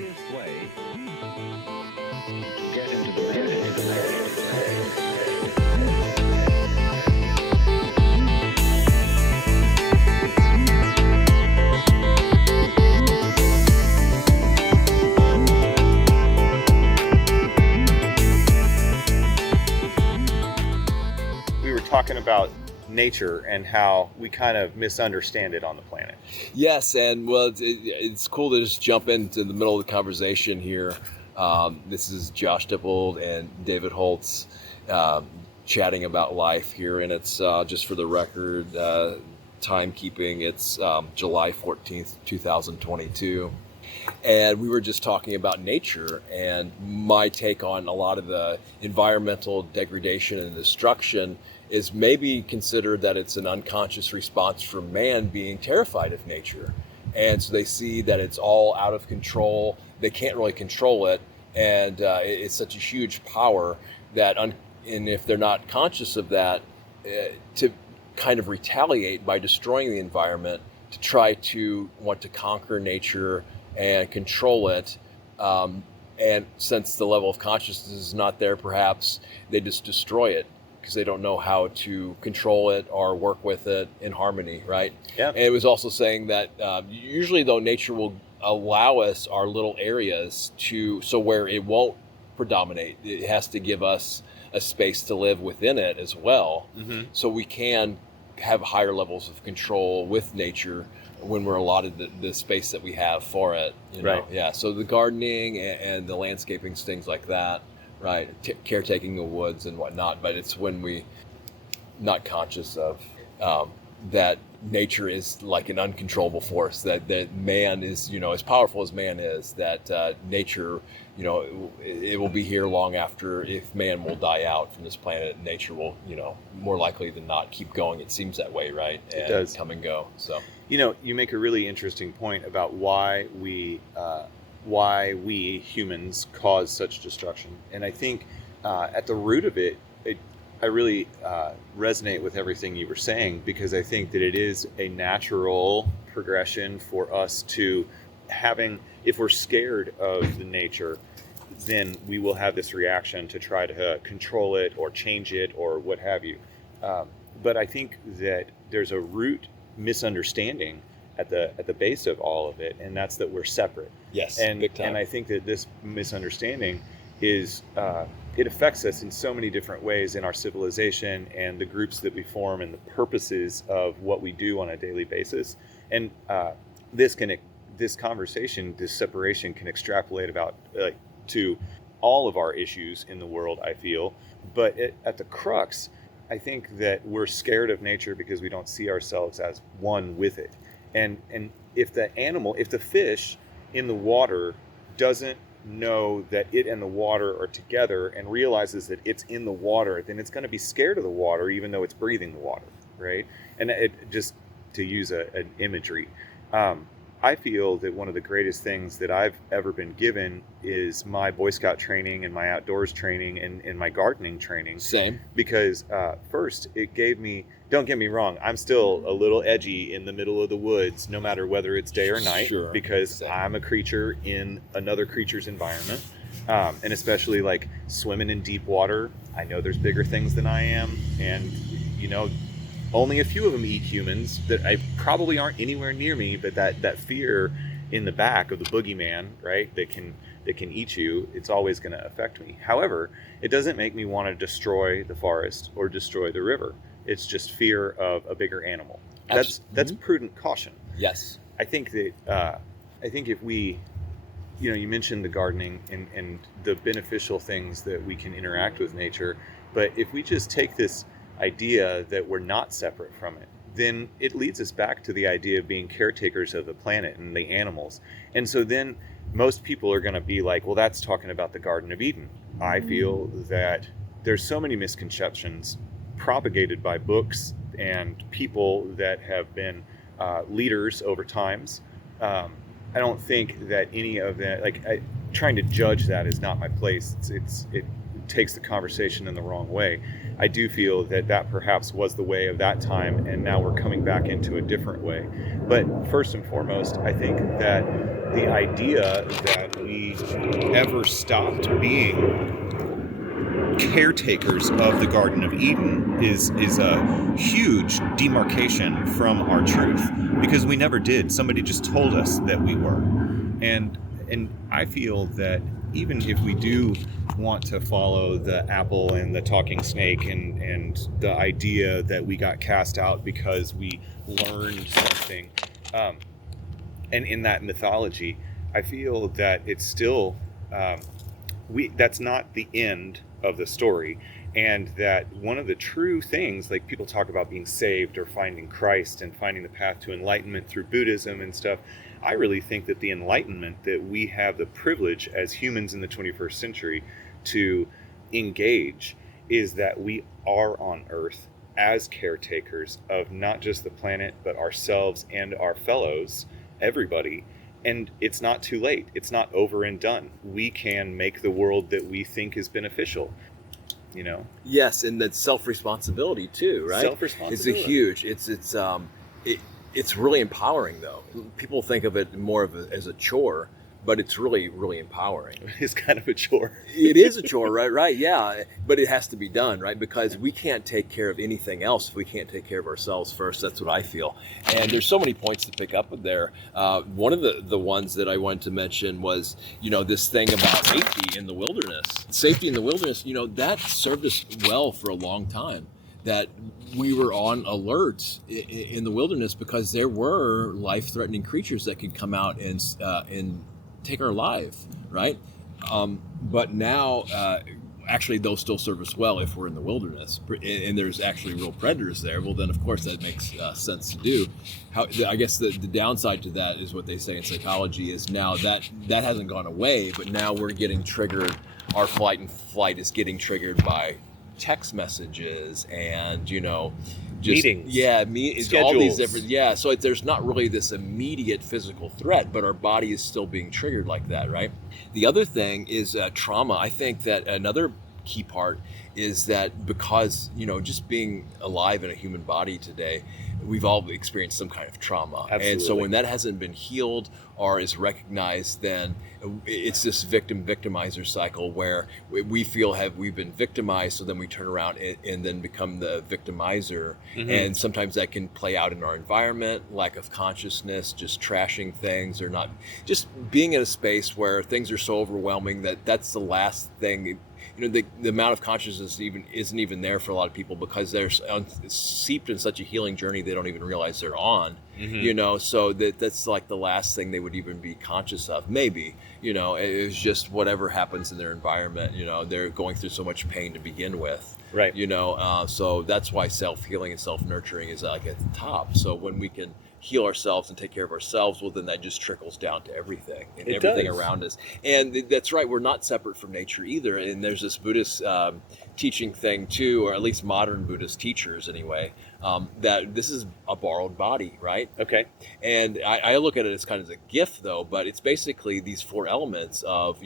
easiest way to get into the We were talking about nature and how we kind of misunderstand it on the planet. Yes, and well, it's cool to just jump into the middle of the conversation here. This is Josh Dippold and David Hults chatting about life here, and it's just for the record, timekeeping. It's July 14th, 2022. And we were just talking about nature and my take on a lot of the environmental degradation and destruction is maybe considered that it's an unconscious response from man being terrified of nature. And so they see that it's all out of control. They can't really control it. And it's such a huge power that, and if they're not conscious of that, to kind of retaliate by destroying the environment to try to want to conquer nature and control it. And since the level of consciousness is not there, perhaps they just destroy it because they don't know how to control it or work with it in harmony, right? Yeah. And it was also saying that usually, though, nature will allow us our little areas so where it won't predominate. It has to give us a space to live within it as well. Mm-hmm. So we can have higher levels of control with nature when we're allotted the space that we have for it, you know? Right. Yeah. So the gardening and the landscaping, things like that, right? Caretaking the woods and whatnot. But it's when we not conscious of that nature is like an uncontrollable force, that man is, as powerful as man is, that nature, it will be here long after if man will die out from this planet. Nature will, more likely than not keep going. It seems that way, right? And it does. Come and go. So. You make a really interesting point about why we humans cause such destruction. And I think at the root of it, I really resonate with everything you were saying, because I think that it is a natural progression for us to if we're scared of the nature, then we will have this reaction to try to control it or change it or what have you. But I think that there's a root misunderstanding at the base of all of it, and that's that we're separate. Yes, and big time. And I think that this misunderstanding is it affects us in so many different ways in our civilization and the groups that we form and the purposes of what we do on a daily basis. And this conversation, this separation, can extrapolate about to all of our issues in the world, I feel. But at the crux, I think that we're scared of nature because we don't see ourselves as one with it. And if the fish in the water doesn't know that it and the water are together and realizes that it's in the water, then it's going to be scared of the water, even though it's breathing the water, right? And it just to use an imagery, I feel that one of the greatest things that I've ever been given is my Boy Scout training and my outdoors training and my gardening training. Same. Because first, it gave me, don't get me wrong, I'm still a little edgy in the middle of the woods, no matter whether it's day or night, sure. Because Same. I'm a creature in another creature's environment. And especially like swimming in deep water, I know there's bigger things than I am. And, only a few of them eat humans that I probably aren't anywhere near me, but that fear in the back of the boogeyman, right, that can eat you, it's always going to affect me. However, it doesn't make me want to destroy the forest or destroy the river. It's just fear of a bigger animal. That's prudent caution. Yes. I think that if we, you mentioned the gardening and the beneficial things that we can interact with nature, but if we just take this idea that we're not separate from it, then it leads us back to the idea of being caretakers of the planet and the animals. And so then most people are going to be like, well, that's talking about the Garden of Eden. I feel that there's so many misconceptions propagated by books and people that have been leaders over times. I don't think that any of that, trying to judge that is not my place. It takes the conversation in the wrong way. I do feel that perhaps was the way of that time, and now we're coming back into a different way. But first and foremost, I think that the idea that we ever stopped being caretakers of the Garden of Eden is a huge demarcation from our truth, because we never did. Somebody just told us that we were. And I feel that even if we do want to follow the apple and the talking snake and the idea that we got cast out because we learned something, and in that mythology, I feel that it's still that's not the end of the story, and that one of the true things, like people talk about being saved or finding Christ and finding the path to enlightenment through Buddhism and stuff, I really think that the enlightenment that we have the privilege as humans in the 21st century to engage is that we are on Earth as caretakers of not just the planet, but ourselves and our fellows, everybody. And it's not too late. It's not over and done. We can make the world that we think is beneficial, you know? Yes, and that self-responsibility too, right? Self-responsibility. It's a huge, it's really empowering though. People think of it more as a chore, but it's really, really empowering. It's kind of a chore. It is a chore, right? Yeah, but it has to be done, right? Because we can't take care of anything else if we can't take care of ourselves first. That's what I feel. And there's so many points to pick up there. One of the ones that I wanted to mention was, this thing about safety in the wilderness. Safety in the wilderness, that served us well for a long time. That we were on alert in the wilderness because there were life-threatening creatures that could come out and take our life, right? But now, actually, those still serve us well if we're in the wilderness, and there's actually real predators there. Well, then, of course, that makes sense to do. I guess the downside to that is what they say in psychology is now that hasn't gone away, but now we're getting triggered. Our flight is getting triggered by text messages and just meetings, it's all these different so there's not really this immediate physical threat, but our body is still being triggered like that, right? The other thing is trauma. I think that another key part is that because just being alive in a human body today, we've all experienced some kind of trauma. Absolutely. And so when that hasn't been healed or is recognized, then it's this victimizer cycle where we feel we've been victimized, so then we turn around and then become the victimizer. Mm-hmm. And sometimes that can play out in our environment, lack of consciousness, just trashing things, or not just being in a space where things are so overwhelming that's the last thing. The amount of consciousness isn't even there for a lot of people because they're seeped in such a healing journey they don't even realize they're on. Mm-hmm. So that's like the last thing they would even be conscious of. Maybe, it's just whatever happens in their environment. They're going through so much pain to begin with. Right. So that's why self-healing and self-nurturing is like at the top. So when we can heal ourselves and take care of ourselves, well, then that just trickles down to everything and everything around us. And that's right, we're not separate from nature either. And there's this Buddhist teaching thing too, or at least modern Buddhist teachers anyway, that this is a borrowed body, right? Okay. And I look at it as kind of a gift though, but it's basically these four elements of,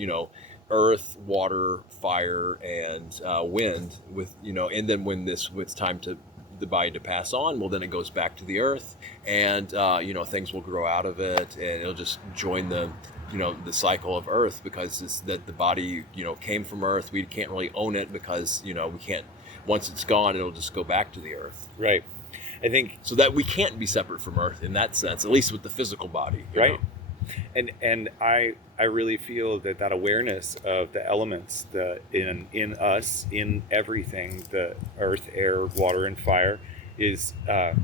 earth, water, fire, and wind with, and then when it's time to the body to pass on, well, then it goes back to the earth, and things will grow out of it, and it'll just join the the cycle of earth, because it's that the body came from earth. We can't really own it because we can't, once it's gone, it'll just go back to the earth. Right. I think so that we can't be separate from earth in that sense, at least with the physical body, right? And I really feel that awareness of the elements in us, in everything, the earth, air, water, and fire, is a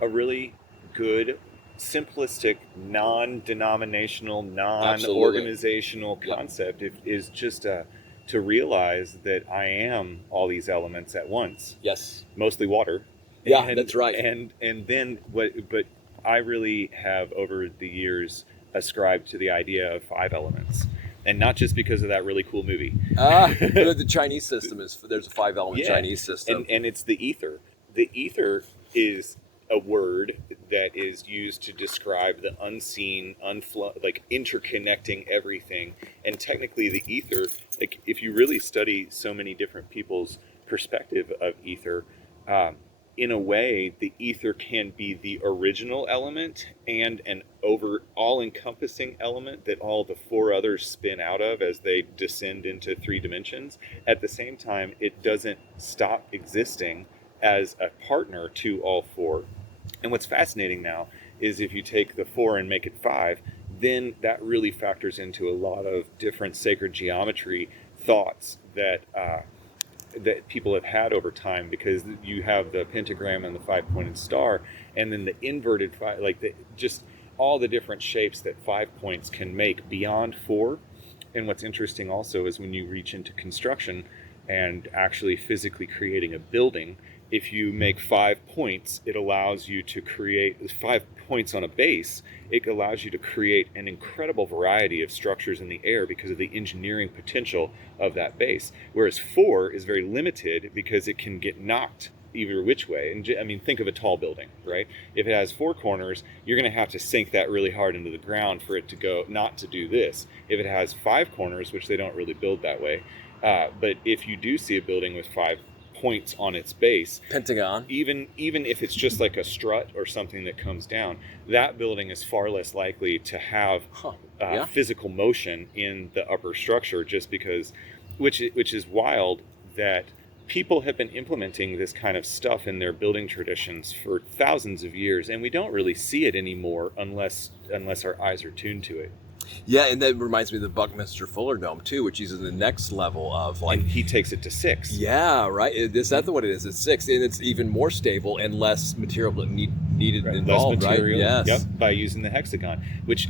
really good, simplistic, non-denominational, non-organizational concept. It is just to realize that I am all these elements at once. Yes. Mostly water. Yeah, that's right. And then but I really have over the years ascribed to the idea of 5 elements, and not just because of that really cool movie. The Chinese system there's a 5-element Chinese system, and it's the ether. The ether is a word that is used to describe the unseen, like interconnecting everything. And technically, the ether, like if you really study so many different people's perspective of ether, in a way, the ether can be the original element and an all-encompassing element that all the four others spin out of as they descend into 3 dimensions. At the same time, it doesn't stop existing as a partner to all 4. And what's fascinating now is if you take the 4 and make it 5, then that really factors into a lot of different sacred geometry thoughts that people have had over time, because you have the pentagram and the 5-pointed star, and then the inverted 5, just all the different shapes that 5 points can make beyond 4. And what's interesting also is when you reach into construction and actually physically creating a building, if you make 5 points, it allows you to create 5 points on a base. It allows you to create an incredible variety of structures in the air because of the engineering potential of that base. Whereas 4 is very limited because it can get knocked either which way. And I mean, think of a tall building, right? If it has 4 corners, you're going to have to sink that really hard into the ground for it to go, not to do this. If it has 5 corners, which they don't really build that way, but if you do see a building with 5 points on its base, pentagon, even if it's just like a strut or something that comes down, that building is far less likely to have physical motion in the upper structure, just because, which is wild that people have been implementing this kind of stuff in their building traditions for thousands of years, and we don't really see it anymore unless our eyes are tuned to it. Yeah, and that reminds me of the Buckminster Fuller dome too, which is the next level of and he takes it to 6. Yeah, right. Is that what it is? It's 6, and it's even more stable and less material needed involved, less material, right? Yes. Yep, by using the hexagon.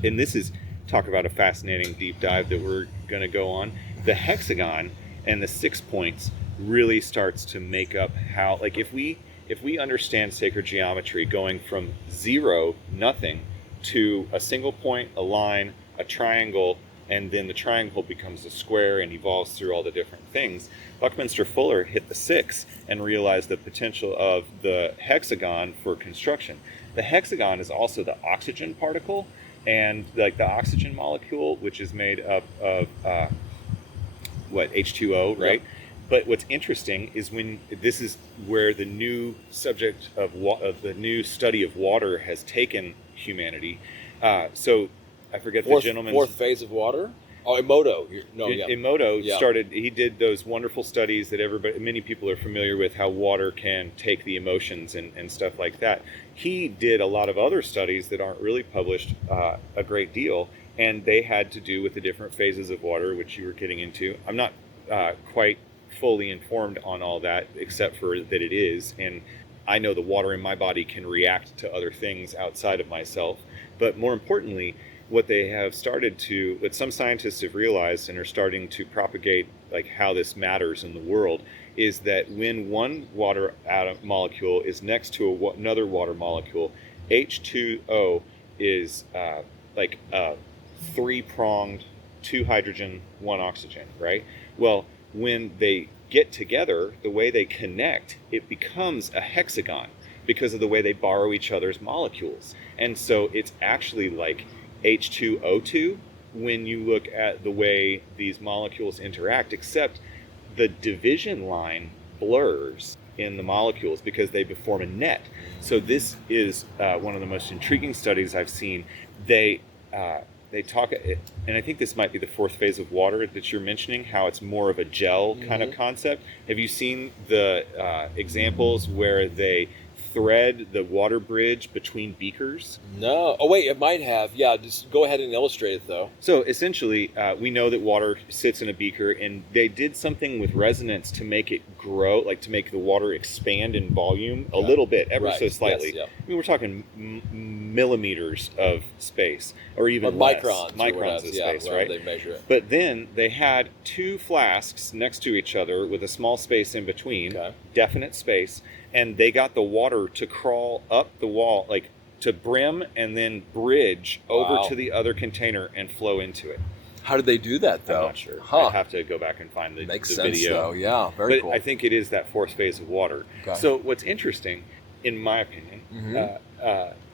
And this is, talk about a fascinating deep dive that we're going to go on. The hexagon and the 6 points really starts to make up how, like, if we understand sacred geometry going from 0, nothing, to a single point, a line, a triangle, and then the triangle becomes a square and evolves through all the different things. Buckminster Fuller hit the 6 and realized the potential of the hexagon for construction. The hexagon is also the oxygen particle, and like the oxygen molecule, which is made up of H2O, right? Yep. But what's interesting is when this is where the new subject of the new study of water has taken humanity. So I forget the gentleman's 4th phase of water. Oh, Emoto. Emoto started. He did those wonderful studies that many people are familiar with, how water can take the emotions and stuff like that. He did a lot of other studies that aren't really published a great deal, and they had to do with the different phases of water, which you were getting into. I'm not quite fully informed on all that, except for that it is, and I know the water in my body can react to other things outside of myself. But more importantly, what some scientists have realized and are starting to propagate, like how this matters in the world, is that when one water atom molecule is next to another water molecule, H2O is like a 3-pronged, 2 hydrogen, 1 oxygen, right? Well, when they get together, the way they connect, it becomes a hexagon because of the way they borrow each other's molecules. And so it's actually like H2O2 when you look at the way these molecules interact, except the division line blurs in the molecules because they form a net. So this is one of the most intriguing studies I've seen. They talk, and I think this might be the 4th phase of water that you're mentioning, how it's more of a gel kind of concept. Have you seen the examples where they thread the water bridge between beakers? No. Oh, wait, it might have. Yeah, just go ahead and illustrate it, though. So essentially, we know that water sits in a beaker, and they did something with resonance to make it grow, like to make the water expand in volume a little bit, ever so slightly. Yes, yeah. I mean, we're talking millimeters of space, or even microns of space, right? They measure it. But then they had 2 flasks next to each other with a small space in between, definite space, and they got the water to crawl up the wall, like to brim, and then bridge over to the other container and flow into it. How did they do that, though? I'm not sure. I'd have to go back and find the Makes video. Makes sense, though. Yeah, very cool. But I think it is that 4th phase of water. Okay. So what's interesting, in my opinion,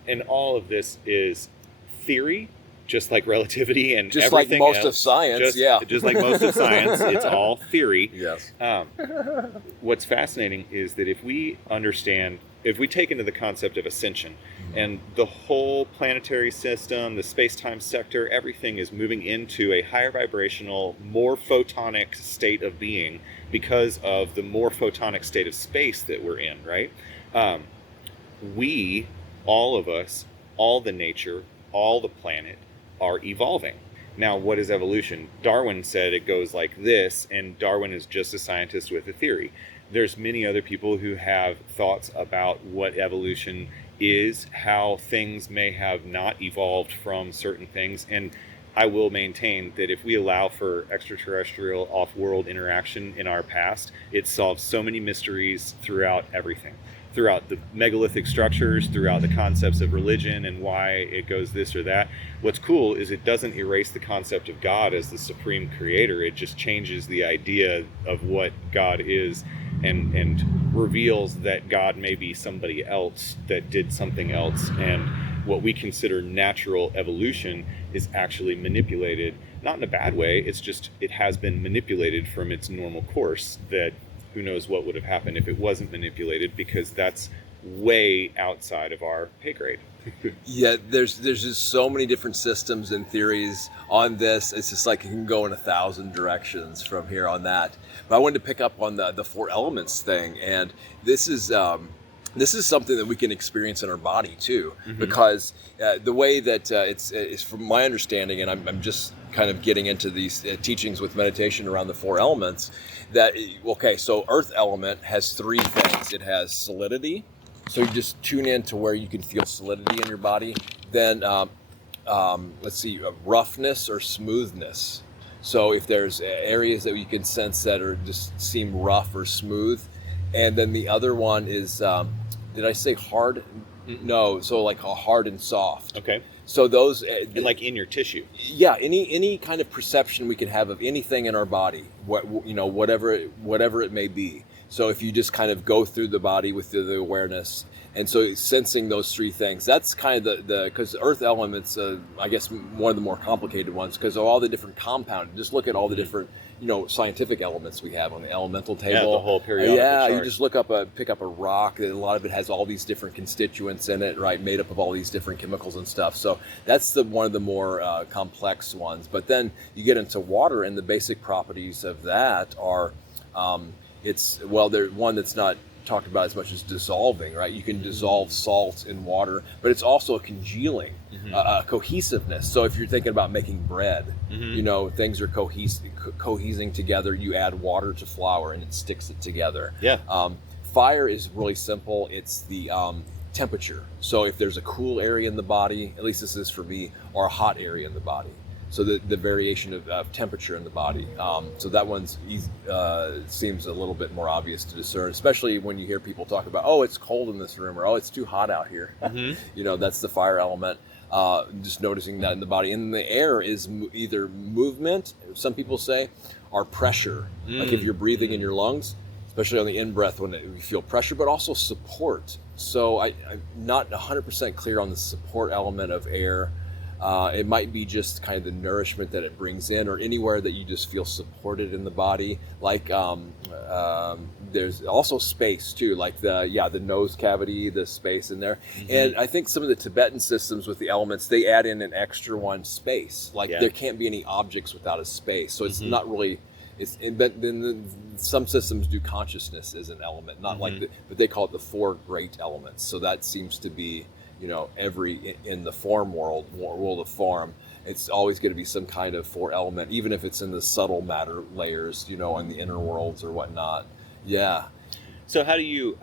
and all of this is theory, just like relativity and just everything like most else, of science, just like most of science, it's all theory. Yes. What's fascinating is that if we understand if we take into the concept of ascension and the whole planetary system, the space-time sector, everything is moving into a higher vibrational, more photonic state of being because of the more photonic state of space that we're in, right? We, all of us, all the nature, all the planet are evolving. Now, what is evolution? Darwin said it goes like this, and Darwin is just a scientist with a theory. There's many other people who have thoughts about what evolution is, how things may have not evolved from certain things, and I will maintain that if we allow for extraterrestrial off-world interaction in our past, it solves so many mysteries throughout everything. Throughout the megalithic structures, throughout the concepts of religion and why it goes this or that. What's cool is it doesn't erase the concept of God as the supreme creator. It just changes the idea of what God is and reveals that God may be somebody else that did something else. And what we consider natural evolution is actually manipulated, not in a bad way. It's just, it has been manipulated from its normal course, that who knows what would have happened if it wasn't manipulated, because that's way outside of our pay grade. Yeah, there's just so many different systems and theories on this. It's just like it can go in 1,000 directions from here on that. But I wanted to pick up on the four elements thing, and this is something that we can experience in our body too, because the way that it's from my understanding, and I'm just kind of getting into these teachings with meditation around the four elements, that, okay, so earth element has three things. It has solidity, so you just tune in to where you can feel solidity in your body. Then let's see, roughness or smoothness. So if there's areas that you can sense that are just seem rough or smooth. And then the other one is, did I say hard? No, so like a hard and soft. Okay. So those, and like in your tissue. Yeah, any kind of perception we can have of anything in our body, whatever it may be. So if you just kind of go through the body with the awareness, and so sensing those three things, that's kind of because earth elements, I guess one of the more complicated ones, because of all the different compound. Just look at all the different, scientific elements we have on the elemental table. Yeah, the whole periodic chart. You just pick up a rock, and a lot of it has all these different constituents in it, right, made up of all these different chemicals and stuff. So that's one of the more complex ones. But then you get into water, and the basic properties of that are, there's one that's not talked about as much as dissolving, right? You can dissolve salt in water, but it's also a congealing, cohesiveness. So if you're thinking about making bread, things are cohesing together. You add water to flour and it sticks it together. Yeah. Fire is really simple. It's the temperature. So if there's a cool area in the body, at least this is for me, or a hot area in the body. So the variation of temperature in the body. So that one's seems a little bit more obvious to discern, especially when you hear people talk about, oh, it's cold in this room, or oh, it's too hot out here. That's the fire element. Just noticing that in the body. And the air is either movement, some people say, or pressure. Like if you're breathing in your lungs, especially on the in-breath when you feel pressure, but also support. So I'm not 100% clear on the support element of air. It might be just kind of the nourishment that it brings in, or anywhere that you just feel supported in the body. Like there's also space too, like the nose cavity, the space in there. And I think some of the Tibetan systems with the elements, they add in an extra one, space. Like there can't be any objects without a space. So it's not really. But then some systems do consciousness as an element, not like but they call it the four great elements. So that seems to be, every in the form world of form, it's always going to be some kind of four element, even if it's in the subtle matter layers, in the inner worlds or whatnot. Yeah. So how do you?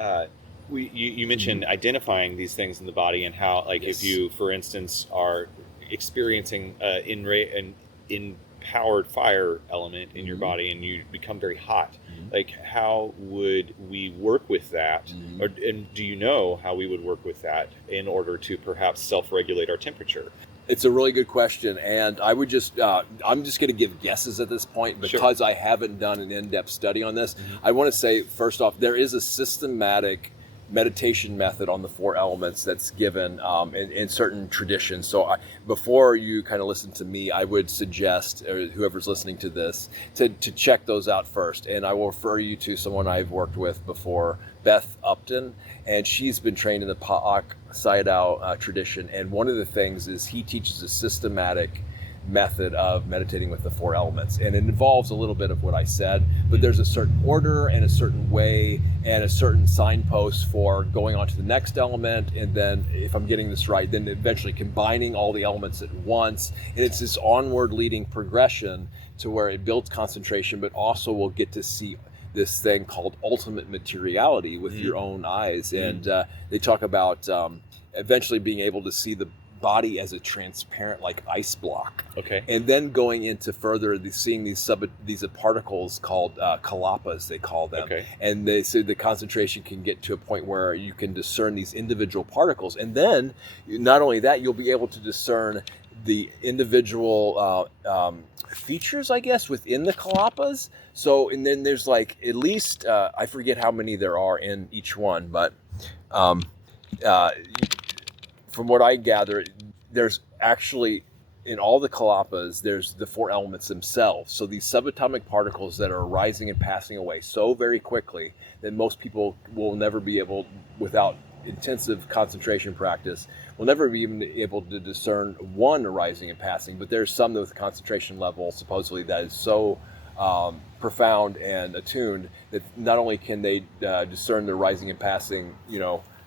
You mentioned identifying these things in the body, and how, like, if you, for instance, are experiencing an empowered fire element in your body, and you become very hot. Like, how would we work with that? And do you know how we would work with that in order to perhaps self-regulate our temperature? It's a really good question, and I would just, I'm just going to give guesses at this point because I haven't done an in-depth study on this. I want to say, first off, there is a systematic meditation method on the 4 elements that's given in certain traditions. So before you kind of listen to me, I would suggest, or whoever's listening to this, to check those out first. And I will refer you to someone I've worked with before, Beth Upton, and she's been trained in the Pa'ak Sayadaw tradition. And one of the things is he teaches a systematic method of meditating with the 4 elements, and it involves a little bit of what I said, but there's a certain order and a certain way and a certain signpost for going on to the next element, and then, if I'm getting this right, then eventually combining all the elements at once. And it's this onward leading progression to where it builds concentration, but also we'll get to see this thing called ultimate materiality with your own eyes. And they talk about eventually being able to see the body as a transparent, like, ice block. Okay. And then going into further seeing these particles called kalapas, they call them. Okay. And they say the concentration can get to a point where you can discern these individual particles. And then not only that, you'll be able to discern the individual features, I guess, within the kalapas. So, and then there's like at least I forget how many there are in each one, but from what I gather, there's actually, in all the kalapas, there's the 4 elements themselves. So these subatomic particles that are arising and passing away so very quickly that most people will never be able, without intensive concentration practice, will never be even able to discern one arising and passing. But there's some with concentration level, supposedly, that is so profound and attuned that not only can they discern the rising and passing,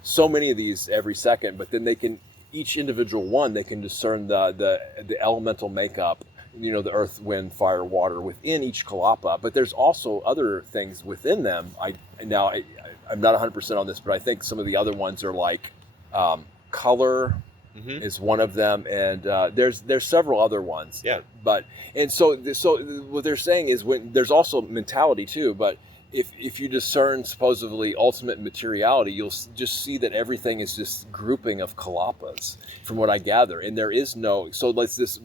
so many of these every second, but then they can, each individual one, they can discern the elemental makeup, the earth, wind, fire, water within each kalapa. But there's also other things within them. I'm not 100% on this, but I think some of the other ones are like color is one of them, and there's several other ones. Yeah. But so what they're saying is, when there's also mentality too, but if you discern supposedly ultimate materiality, you'll just see that everything is this grouping of kalapas, from what I gather. And there is no, so let's this,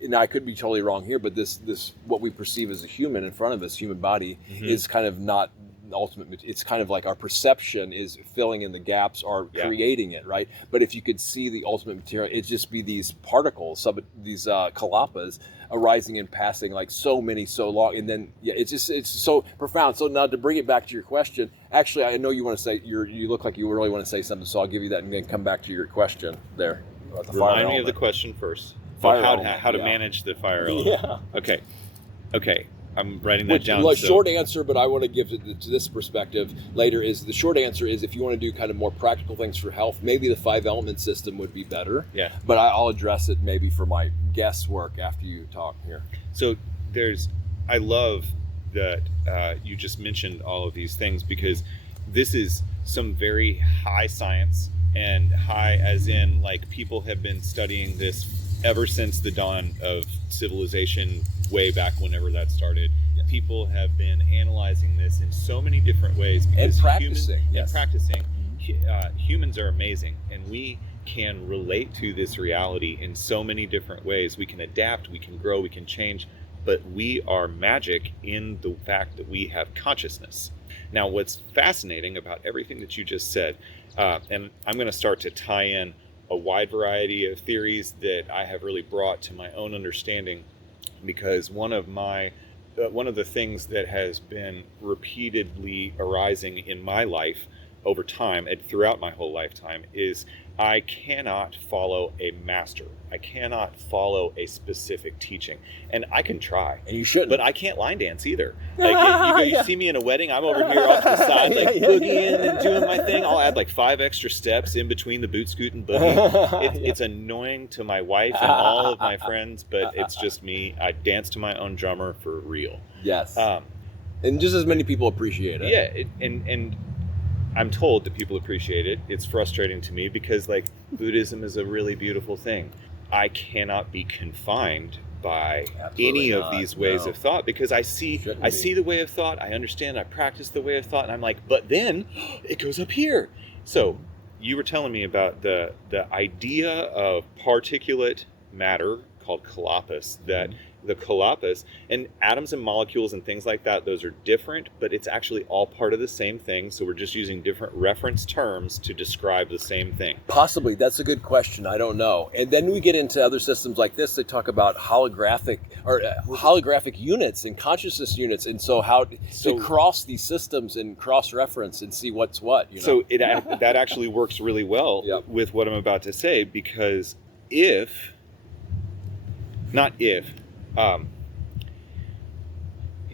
and I could be totally wrong here, but this what we perceive as a human in front of us, human body, is kind of not ultimate. It's kind of like our perception is filling in the gaps or creating it, right? But if you could see the ultimate material, it'd just be these particles, these kalapas arising and passing, like so long, and then it's so profound. So now to bring it back to your question, actually, I know you want to say, you look like you really want to say something, so I'll give you that and then come back to your question there. Remind me of the question first. Fire how to manage the fire element. Yeah. Okay. I'm writing that down. Well, short answer, but I want to give it to this perspective later, is the short answer is, if you want to do kind of more practical things for health, maybe the 5-element system would be better. Yeah. But I'll address it maybe for my guest work after you talk here. So I love that you just mentioned all of these things, because this is some very high science, and high as in, like, people have been studying this ever since the dawn of civilization, way back whenever that started. People have been analyzing this in so many different ways. And practicing. Humans are amazing, and we can relate to this reality in so many different ways. We can adapt, we can grow, we can change, but we are magic in the fact that we have consciousness. Now, what's fascinating about everything that you just said, and I'm going to start to tie in a wide variety of theories that I have really brought to my own understanding, because one of the things that has been repeatedly arising in my life over time and throughout my whole lifetime is I cannot follow a master. I cannot follow a specific teaching. And I can try. And you shouldn't. But I can't line dance either. Like, you see me in a wedding, I'm over here off to the side, like boogieing and doing my thing. I'll add like 5 extra steps in between the boot scoot and boogie. It's annoying to my wife and all of my friends, but it's just me. I dance to my own drummer for real. Yes. And just as many people appreciate it. Yeah. And I'm told that people appreciate it. It's frustrating to me because, like, Buddhism is a really beautiful thing. I cannot be confined by any of these ways of thought, because I see the way of thought, I understand, I practice the way of thought, and I'm like, but then it goes up here. So you were telling me about the idea of particulate matter called colapus, that the colapus, and atoms and molecules and things like that, those are different, but it's actually all part of the same thing. So we're just using different reference terms to describe the same thing. Possibly. That's a good question. I don't know. And then we get into other systems like this. They talk about holographic units and consciousness units. And so how to cross these systems and cross-reference and see what's what. You know? So that actually works really well with what I'm about to say, because in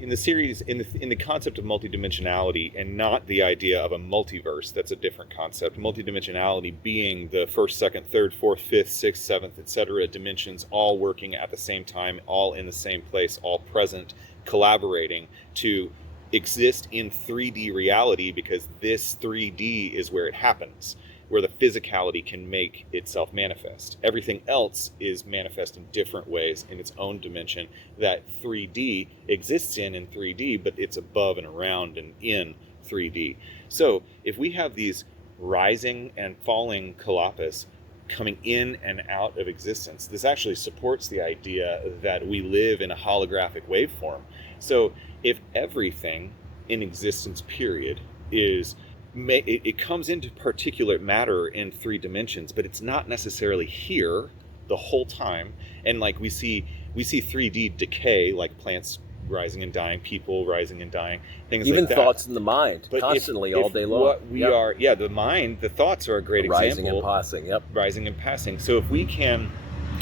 the series, in the concept of multidimensionality, and not the idea of a multiverse, that's a different concept. Multidimensionality being the first, second, third, fourth, fifth, sixth, seventh, etc. dimensions all working at the same time, all in the same place, all present, collaborating to exist in 3D reality, because this 3D is where it happens, where the physicality can make itself manifest. Everything else is manifest in different ways in its own dimension that 3D exists in 3D, but it's above and around and in 3D. So if we have these rising and falling colapus coming in and out of existence, this actually supports the idea that we live in a holographic waveform. So if everything in existence, period, it comes into particulate matter in 3 dimensions, but it's not necessarily here the whole time. And like we see 3D decay, like plants rising and dying, people rising and dying, things even like that. Even thoughts in the mind, but constantly, all day long. What we are, the mind, the thoughts are a great rising example. Rising and passing, Rising and passing. So if we can,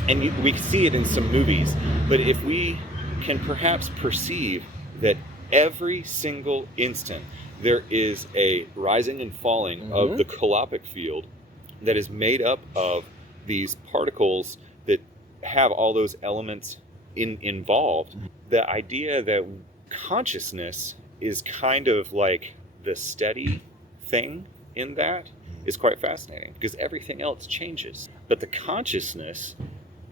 and we see it in some movies, but if we can perhaps perceive that every single instant there is a rising and falling of the calopic field that is made up of these particles that have all those elements involved. The idea that consciousness is kind of like the steady thing in that is quite fascinating, because everything else changes, but the consciousness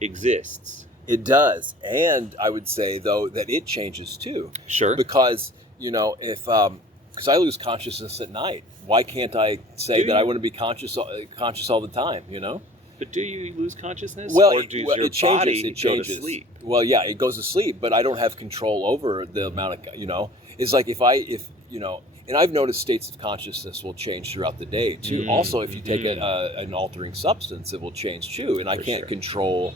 exists. It does. And I would say, though, that it changes too. Sure. Because, because I lose consciousness at night. Why can't I say that I want to be conscious all the time, But do you lose consciousness? Well, or does your body go to sleep? Well, yeah, it goes to sleep, but I don't have control over the amount of, it's like if and I've noticed states of consciousness will change throughout the day too. Also, if you take an altering substance, it will change too. And I can't control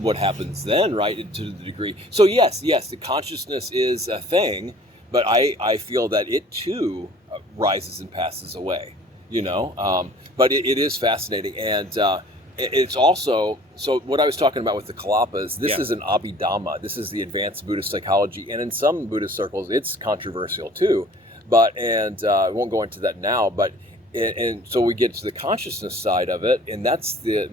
what happens then, right, to the degree. So yes, the consciousness is a thing, but I feel that it too rises and passes away, but it is fascinating. And it's also, so what I was talking about with the Kalapas, this is an Abhidhamma. This is the advanced Buddhist psychology. And in some Buddhist circles, it's controversial too. I won't go into that now, but and so we get to the consciousness side of it, and that's the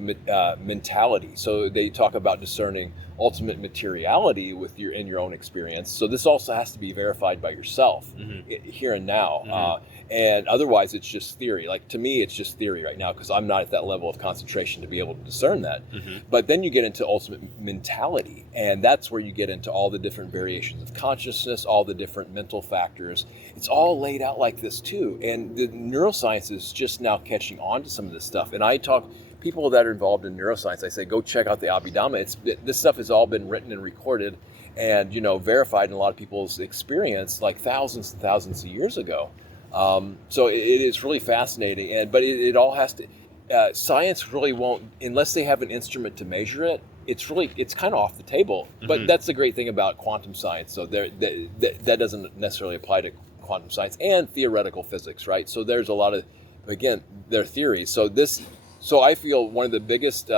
mentality. So they talk about discerning ultimate materiality in your own experience. So this also has to be verified by yourself here and now. And otherwise it's just theory. Like, to me, it's just theory right now, because I'm not at that level of concentration to be able to discern that. But then you get into ultimate mentality, and that's where you get into all the different variations of consciousness, all the different mental factors. It's all laid out like this too. And the neuroscience is just now catching on to some of this stuff. And I talk people that are involved in neuroscience, I say, go check out the Abhidhamma. This stuff has all been written and recorded and, verified in a lot of people's experience, like thousands and thousands of years ago. So it is really fascinating, but it all has to. Science really won't, unless they have an instrument to measure it. It's kind of off the table. But that's the great thing about quantum science. So that doesn't necessarily apply to quantum science and theoretical physics, right? So there's a lot of, again, their theories. So I feel one of the biggest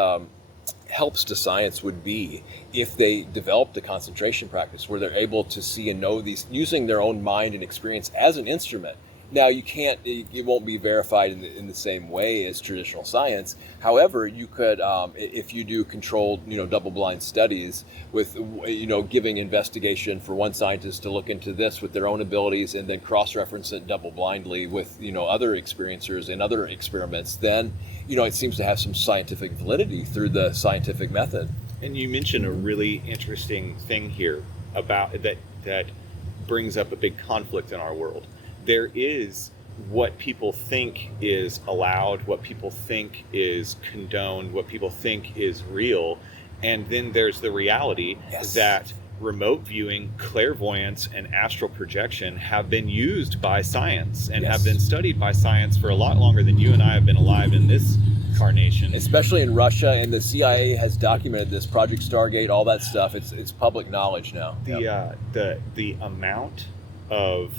helps to science would be if they developed a concentration practice where they're able to see and know these using their own mind and experience as an instrument. Now, it won't be verified in the same way as traditional science. However, you could, if you do controlled, double-blind studies with, giving investigation for one scientist to look into this with their own abilities and then cross-reference it double-blindly with, other experiencers and other experiments, then, it seems to have some scientific validity through the scientific method. And you mentioned a really interesting thing here about that brings up a big conflict in our world. There is what people think is allowed, what people think is condoned, what people think is real, And then there's the reality Yes. that remote viewing, clairvoyance, and astral projection have been used by science and Yes. have been studied by science for a lot longer than you and I have been alive in this incarnation. Especially in Russia, and the CIA has documented this, Project Stargate, all that stuff. It's public knowledge now. The amount of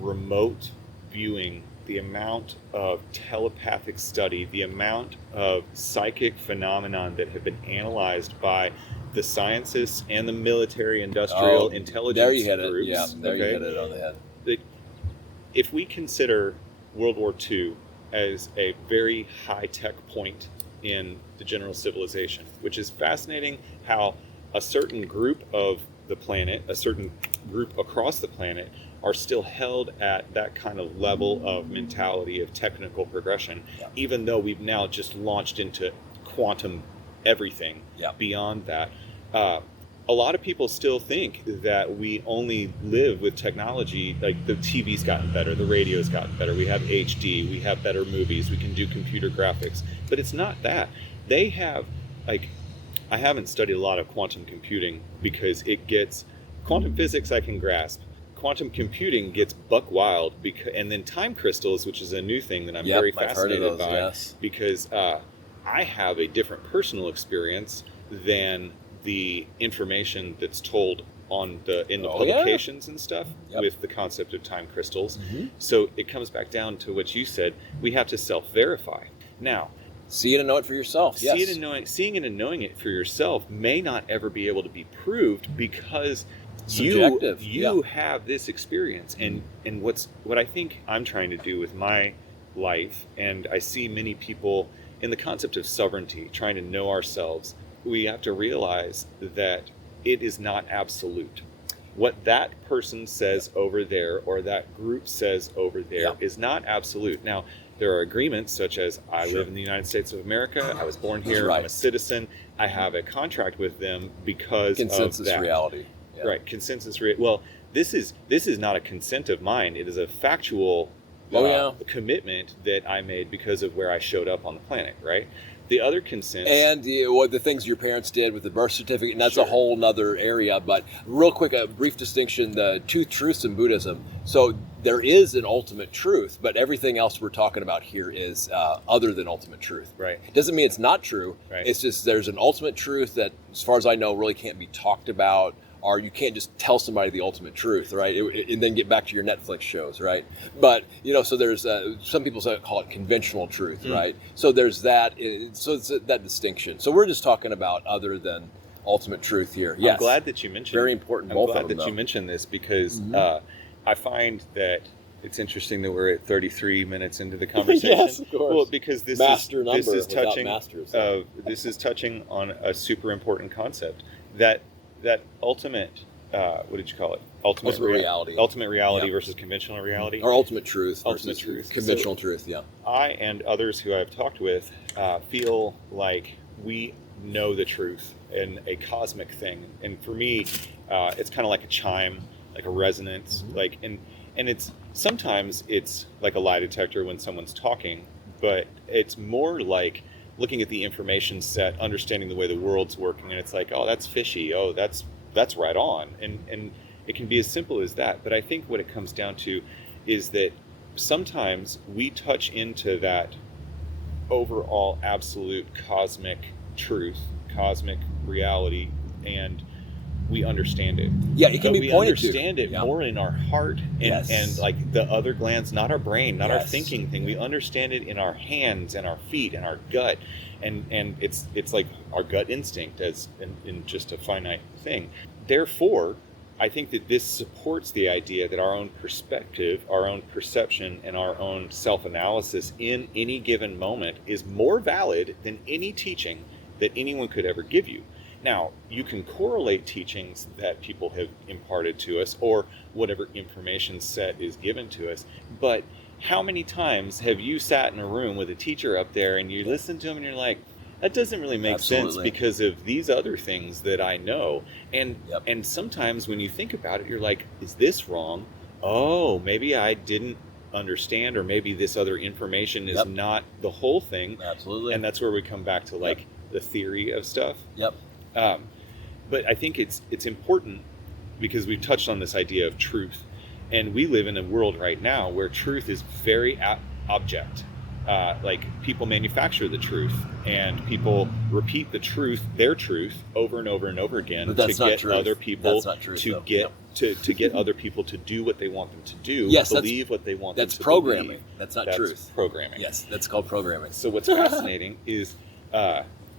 remote viewing, the amount of telepathic study, the amount of psychic phenomenon that have been analyzed by the scientists and the military industrial intelligence there you hit groups. It. Yeah, there you hit it on the head. That if we consider World War II as a very high-tech point in the general civilization, which is fascinating how a certain group of the planet, a certain group across the planet, are still held at that kind of level of mentality of technical progression, even though we've now just launched into quantum everything beyond that. A lot of people still think that we only live with technology, like the TV's gotten better, the radio's gotten better, we have HD, we have better movies, we can do computer graphics, but it's not that. They have, like, I haven't studied a lot of quantum computing because it gets, quantum physics I can grasp, quantum computing gets buck wild, and then time crystals, which is a new thing that I'm very fascinated by, because I have a different personal experience than the information that's told in the publications and stuff with the concept of time crystals. So it comes back down to what you said. We have to self-verify. Now, see it and know it for yourself. Seeing it and knowing it for yourself may not ever be able to be proved because subjective. You have this experience. And what I think I'm trying to do with my life, and I see many people in the concept of sovereignty, trying to know ourselves, we have to realize that it is not absolute. What that person says over there or that group says over there is not absolute. Now, there are agreements such as I live in the United States of America, I was born here, I'm a citizen, I have a contract with them because consensus of that. Reality. Right, consensus reality. Well, this is not a consent of mine. It is a factual commitment that I made because of where I showed up on the planet, right? The other consent, and what the things your parents did with the birth certificate, and that's a whole nother area. But real quick, a brief distinction: the two truths in Buddhism. So there is an ultimate truth, but everything else we're talking about here is other than ultimate truth. Right? Doesn't mean it's not true. Right. It's just there's an ultimate truth that, as far as I know, really can't be talked about. Or you can't just tell somebody the ultimate truth, right? And then get back to your Netflix shows, right? But, so there's, some people call it conventional truth, right? So there's that, so it's that distinction. So we're just talking about other than ultimate truth here. Yes. I'm glad that you mentioned very important. Both of them, I'm glad that you mentioned this because I find that it's interesting that we're at 33 minutes into the conversation. Yes, of course. Well, because this is touching on a super important concept that ultimate, what did you call it? Ultimate reality. Ultimate reality versus conventional reality. Or ultimate truth. Ultimate truth. Conventional truth, I and others who I've talked with feel like we know the truth in a cosmic thing. And for me, it's kind of like a chime, like a resonance, and it's sometimes it's like a lie detector when someone's talking, but it's more like looking at the information set, understanding the way the world's working, and it's like, oh, that's fishy. Oh, that's right on. And it can be as simple as that. But I think what it comes down to is that sometimes we touch into that overall absolute cosmic truth, cosmic reality, and we understand it. Yeah, it can be pointed to. We understand it more in our heart and like the other glands, not our brain, not our thinking thing. We understand it in our hands and our feet and our gut, and it's like our gut instinct as in just a finite thing. Therefore, I think that this supports the idea that our own perspective, our own perception, and our own self-analysis in any given moment is more valid than any teaching that anyone could ever give you. Now, you can correlate teachings that people have imparted to us or whatever information set is given to us, but how many times have you sat in a room with a teacher up there and you listen to him and you're like, that doesn't really make sense because of these other things that I know. And sometimes when you think about it, you're like, is this wrong? Oh, maybe I didn't understand, or maybe this other information is not the whole thing. Absolutely. And that's where we come back to like the theory of stuff. But I think it's important because we've touched on this idea of truth, and we live in a world right now where truth is very object. Like people manufacture the truth, and people repeat their truth over and over and over again to get other people to get other people to do what they want them to do, believe what they want them to programming. believe. That's not truth. Programming. Yes, that's called programming. So what's fascinating is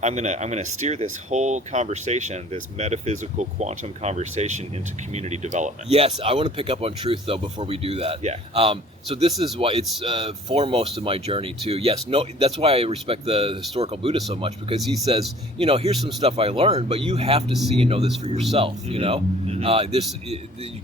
I'm gonna steer this whole conversation, this metaphysical quantum conversation, into community development. Yes, I want to pick up on truth though before we do that. Yeah. So this is why it's foremost of my journey too. Yes, no, that's why I respect the historical Buddha so much, because he says, here's some stuff I learned, but you have to see and know this for yourself. You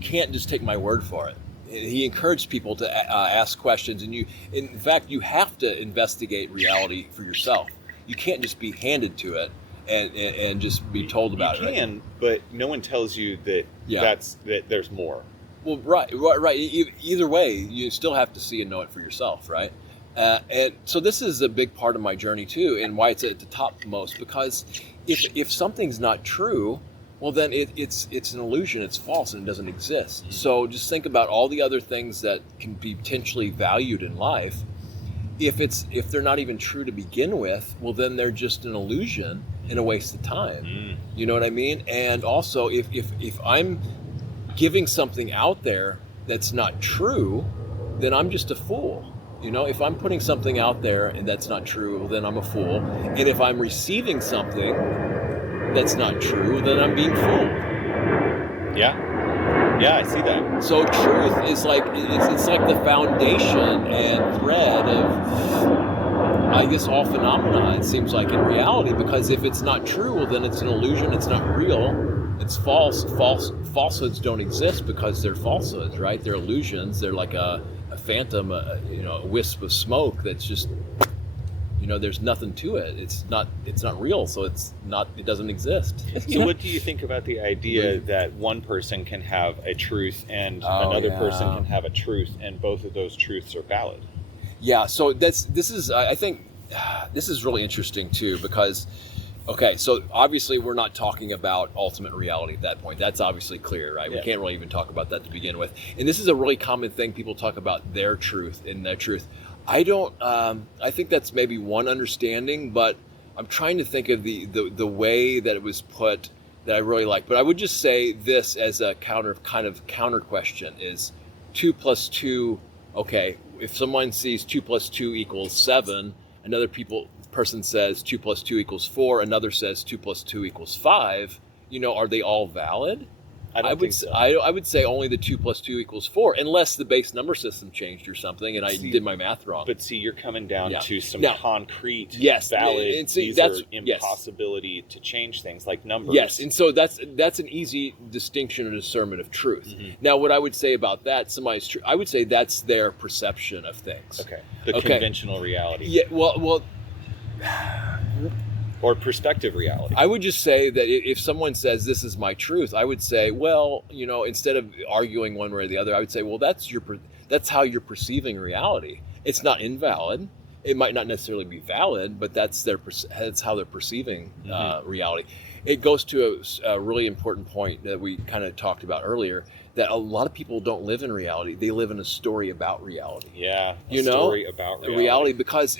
can't just take my word for it. He encouraged people to ask questions, and in fact, you have to investigate reality for yourself. You can't just be handed to it and just be told about it. You can, but no one tells you that that there's more. Well, right. Either way, you still have to see and know it for yourself, right? And so this is a big part of my journey too, and why it's at the topmost. Because if something's not true, well, then it's an illusion. It's false, and it doesn't exist. Mm-hmm. So just think about all the other things that can be potentially valued in life. If they're not even true to begin with, well, then they're just an illusion and a waste of time. Mm. You know what I mean? And also, if I'm giving something out there that's not true, then I'm just a fool. If I'm putting something out there and that's not true, well, then I'm a fool. And if I'm receiving something that's not true, then I'm being fooled. Yeah, I see that. So truth is like it's like the foundation and thread of, I guess, all phenomena. It seems like in reality, because if it's not true, well, then it's an illusion. It's not real. It's false. Falsehoods don't exist because they're falsehoods, right? They're illusions. They're like a phantom, a wisp of smoke that's just, there's nothing to it. It's not real, so it doesn't exist. So what do you think about the idea that one person can have a truth and another person can have a truth, and both of those truths are valid? Yeah, so I think this is really interesting too, because so obviously we're not talking about ultimate reality at that point. That's obviously clear, right? Yeah. We can't really even talk about that to begin with. And this is a really common thing. People talk about their truth and their truth. I don't. I think that's maybe one understanding, but I'm trying to think of the way that it was put that I really like. But I would just say this as a counter question is 2 + 2. Okay, if someone sees 2 + 2 = 7, another person says 2 + 2 = 4, another says 2 + 2 = 5. Are they all valid? I would say only the 2 + 2 = 4, unless the base number system changed or something, and I did my math wrong. But see, you're coming down to some concrete, valid. And see, that's impossibility to change things like numbers. Yes, and so that's an easy distinction or discernment of truth. Mm-hmm. Now, what I would say about that, somebody's true, I would say that's their perception of things. Okay, the conventional reality. Yeah, well. Or perspective reality. I would just say that if someone says this is my truth, I would say, well, instead of arguing one way or the other, I would say, well, that's how you're perceiving reality. It's not invalid. It might not necessarily be valid, but that's how they're perceiving reality. It goes to a really important point that we kind of talked about earlier, that a lot of people don't live in reality. They live in a story about reality. Yeah, story about reality. Because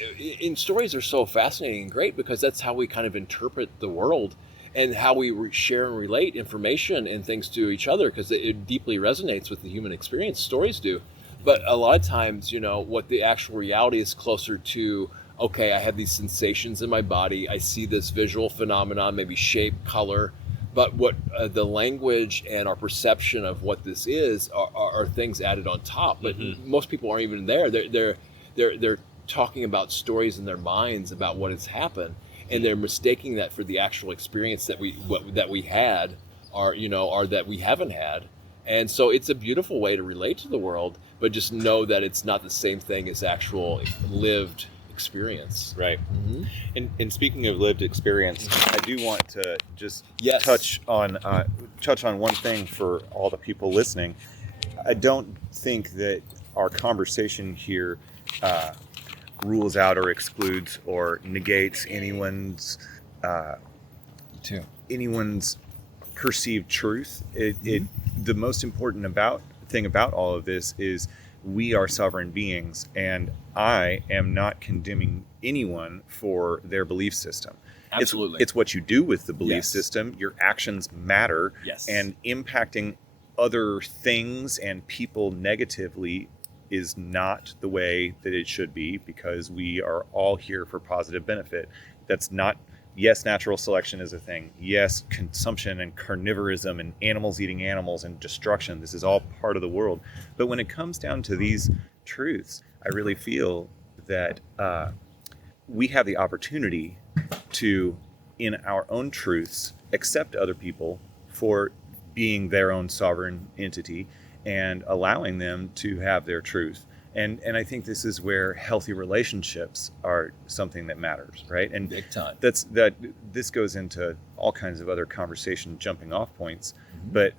stories are so fascinating and great, because that's how we kind of interpret the world and how we share and relate information and things to each other, because it deeply resonates with the human experience. Stories do. But a lot of times, what the actual reality is closer to, okay, I have these sensations in my body. I see this visual phenomenon, maybe shape, color. But what the language and our perception of what this is are things added on top. But most people aren't even there. They're talking about stories in their minds about what has happened, and they're mistaking that for the actual experience that we had, or that we haven't had. And so it's a beautiful way to relate to the world, but just know that it's not the same thing as actual lived experience. Right. Mm-hmm. And speaking of lived experience, I do want to just touch on one thing for all the people listening. I don't think that our conversation here rules out or excludes or negates anyone's anyone's perceived truth. The most important thing about all of this is we are sovereign beings, and I am not condemning anyone for their belief system. Absolutely. It's what you do with the belief Yes. system. Your actions matter. Yes. And impacting other things and people negatively is not the way that it should be, because we are all here for positive benefit. That's not, yes, natural selection is a thing. Yes, consumption and carnivorism and animals eating animals and destruction. This is all part of the world. But when it comes down to these truths, I really feel that we have the opportunity to, in our own truths, accept other people for being their own sovereign entity and allowing them to have their truth. And I think this is where healthy relationships are something that matters, right? And Big time. This goes into all kinds of other conversation jumping off points, but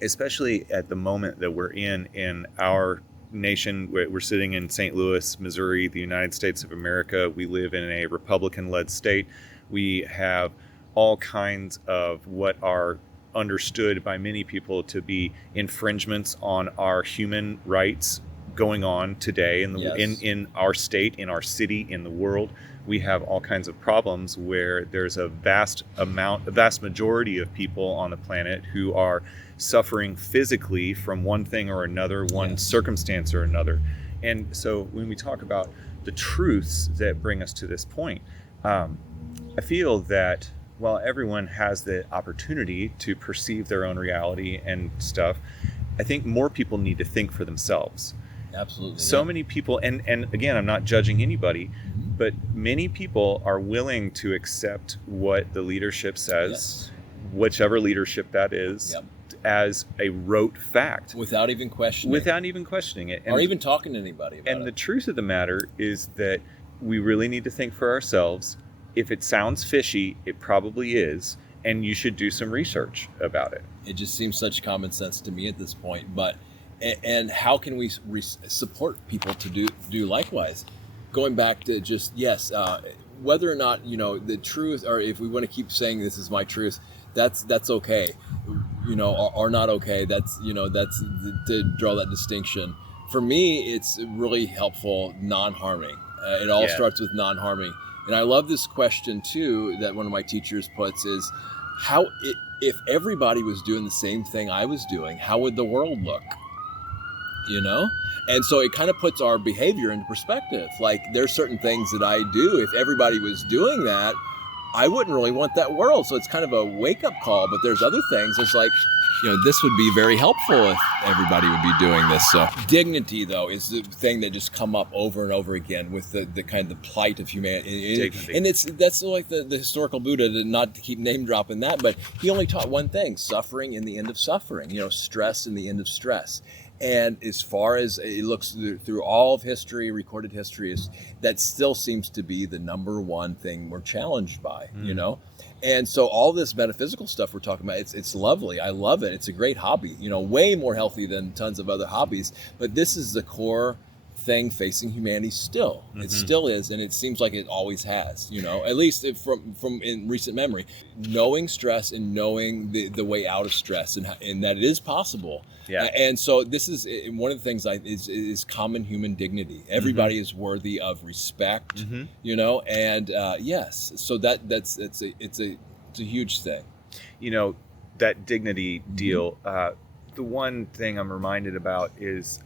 especially at the moment that we're in our nation. We're sitting in St. Louis, Missouri, the United States of America. We live in a Republican-led state. We have all kinds of what are understood by many people to be infringements on our human rights going on today in our state, in our city, in the world. We have all kinds of problems where there's a vast majority of people on the planet who are suffering physically from one thing or another, one circumstance or another. And so when we talk about the truths that bring us to this point, I feel that while everyone has the opportunity to perceive their own reality and stuff, I think more people need to think for themselves. Absolutely. So many people, and again, I'm not judging anybody, but many people are willing to accept what the leadership says, whichever leadership that is, as a rote fact. Without even questioning. it. Or even talking to anybody about it. And the truth of the matter is that we really need to think for ourselves. If it sounds fishy, it probably is, and you should do some research about it. It just seems such common sense to me at this point. But and how can we support people to do likewise? Going back to just whether or not the truth, or if we want to keep saying this is my truth, that's okay, or not okay. That's to draw that distinction. For me, it's really helpful non-harming. It all starts with non-harming. And I love this question too that one of my teachers puts is, if everybody was doing the same thing I was doing, how would the world look? And so it kind of puts our behavior into perspective. Like, there's certain things that I do. If everybody was doing that, I wouldn't really want that world. So it's kind of a wake-up call. But there's other things. It's like, this would be very helpful if everybody would be doing this. So dignity, though, is the thing that just come up over and over again with the kind of plight of humanity. And that's like the historical Buddha, not to keep name dropping that, but he only taught one thing: suffering and the end of suffering. Stress and the end of stress. And as far as it looks through all of history, recorded history, that still seems to be the number one thing we're challenged by, And so all this metaphysical stuff we're talking about, it's lovely. I love it. It's a great hobby, way more healthy than tons of other hobbies. But this is the core thing facing humanity still. It still is, and it seems like it always has, at least from in recent memory. Knowing stress and knowing the way out of stress and that it is possible. Yeah. And so this is one of the things is common human dignity. Everybody is worthy of respect, and yes. So it's a huge thing. That dignity deal. The one thing I'm reminded about is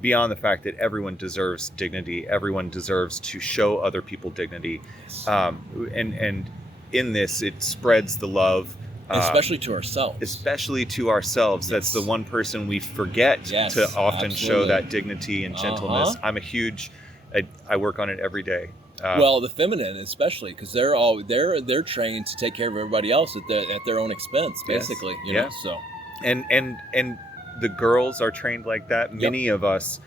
beyond the fact that everyone deserves dignity, everyone deserves to show other people dignity, and in this it spreads the love. Especially to ourselves. Yes. That's the one person we forget to often show that dignity and gentleness. I work on it every day. Well, the feminine especially, because they're trained to take care of everybody else at their own expense, basically. So. And the girls are trained like that. Many of us,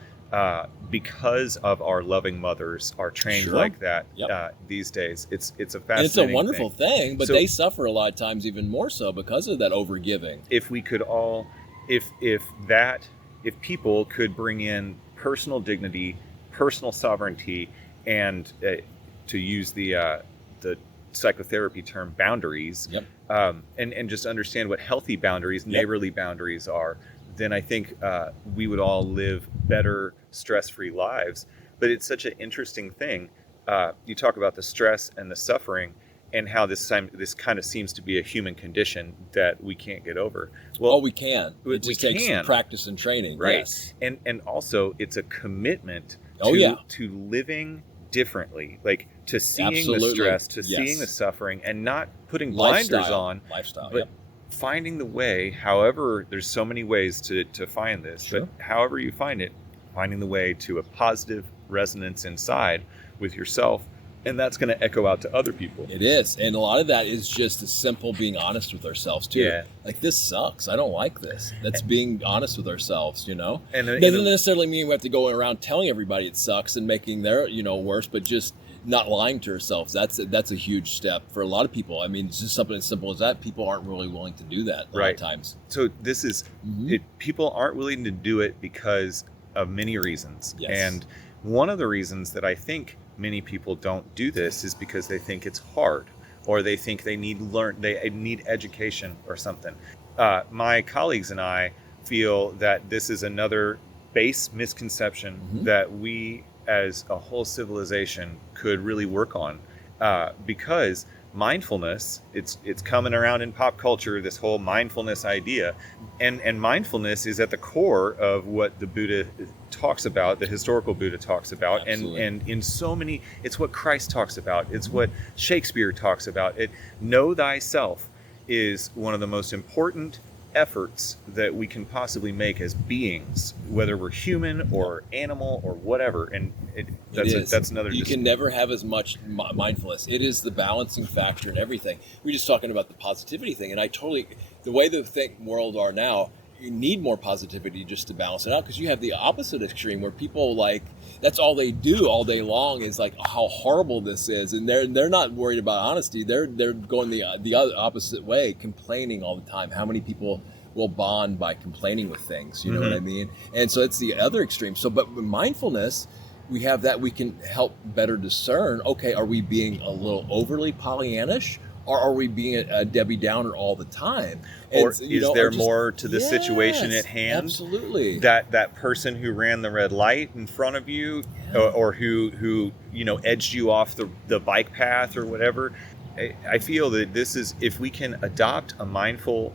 because of our loving mothers, are trained like that these days. It's a fascinating. And it's a wonderful thing, but they suffer a lot of times even more so because of that overgiving. If we could all, if people could bring in personal dignity, personal sovereignty, and to use the psychotherapy term boundaries, Yep. and just understand what healthy boundaries, neighborly boundaries are, then I think we would all live better, stress-free lives. But it's such an interesting thing. You talk about the stress and the suffering, and how this kind of seems to be a human condition that we can't get over. Well, we can. It just we takes can. practice and training. Right. Yes. And also it's a commitment Oh, to, yeah. to living differently, like to seeing Absolutely. the stress, to Yes. seeing the suffering, and not putting blinders on, Lifestyle. but Yep. finding the way, however, there's so many ways to find this, Sure. but however you find it, finding the way to a positive resonance inside with yourself, and that's going to echo out to other people. It is. And a lot of that is just as simple being honest with ourselves too. Yeah. Like, this sucks. I don't like this. That's being honest with ourselves, you know? And It doesn't necessarily mean we have to go around telling everybody it sucks and making their, worse, but just not lying to ourselves. That's a huge step for a lot of people. I mean, it's just something as simple as that. People aren't really willing to do that a lot of times. So this is, people aren't willing to do it because of many reasons. Yes. And one of the reasons that I think many people don't do this is because they think it's hard, or they think they need education or something. My colleagues and I feel that this is another base misconception that we as a whole civilization could really work on, because mindfulness, it's coming around in pop culture, this whole mindfulness idea, and mindfulness is at the core of what the Buddha talks about, the historical Buddha talks about. Absolutely. and in so many, it's what Christ talks about, it's what Shakespeare talks about. Know thyself is one of the most important efforts that we can possibly make as beings, whether we're human or animal or whatever. And that's another. You can never have as much mindfulness. It is the balancing factor in everything. We're just talking about the positivity thing, and the way the world are now, you need more positivity just to balance it out, because you have the opposite extreme where people, like, that's all they do all day long is like how horrible this is, and they're not worried about honesty. They're going the other opposite way, complaining all the time. How many people will bond by complaining with things? You know what I mean? And so it's the other extreme. So, but with mindfulness, we have that we can help better discern. Okay, are we being a little overly Pollyannish? Or are we being a Debbie Downer all the time? Or is there more to the situation at hand? Absolutely. That person who ran the red light in front of you, or who edged you off the bike path or whatever. I feel that this is, if we can adopt a mindful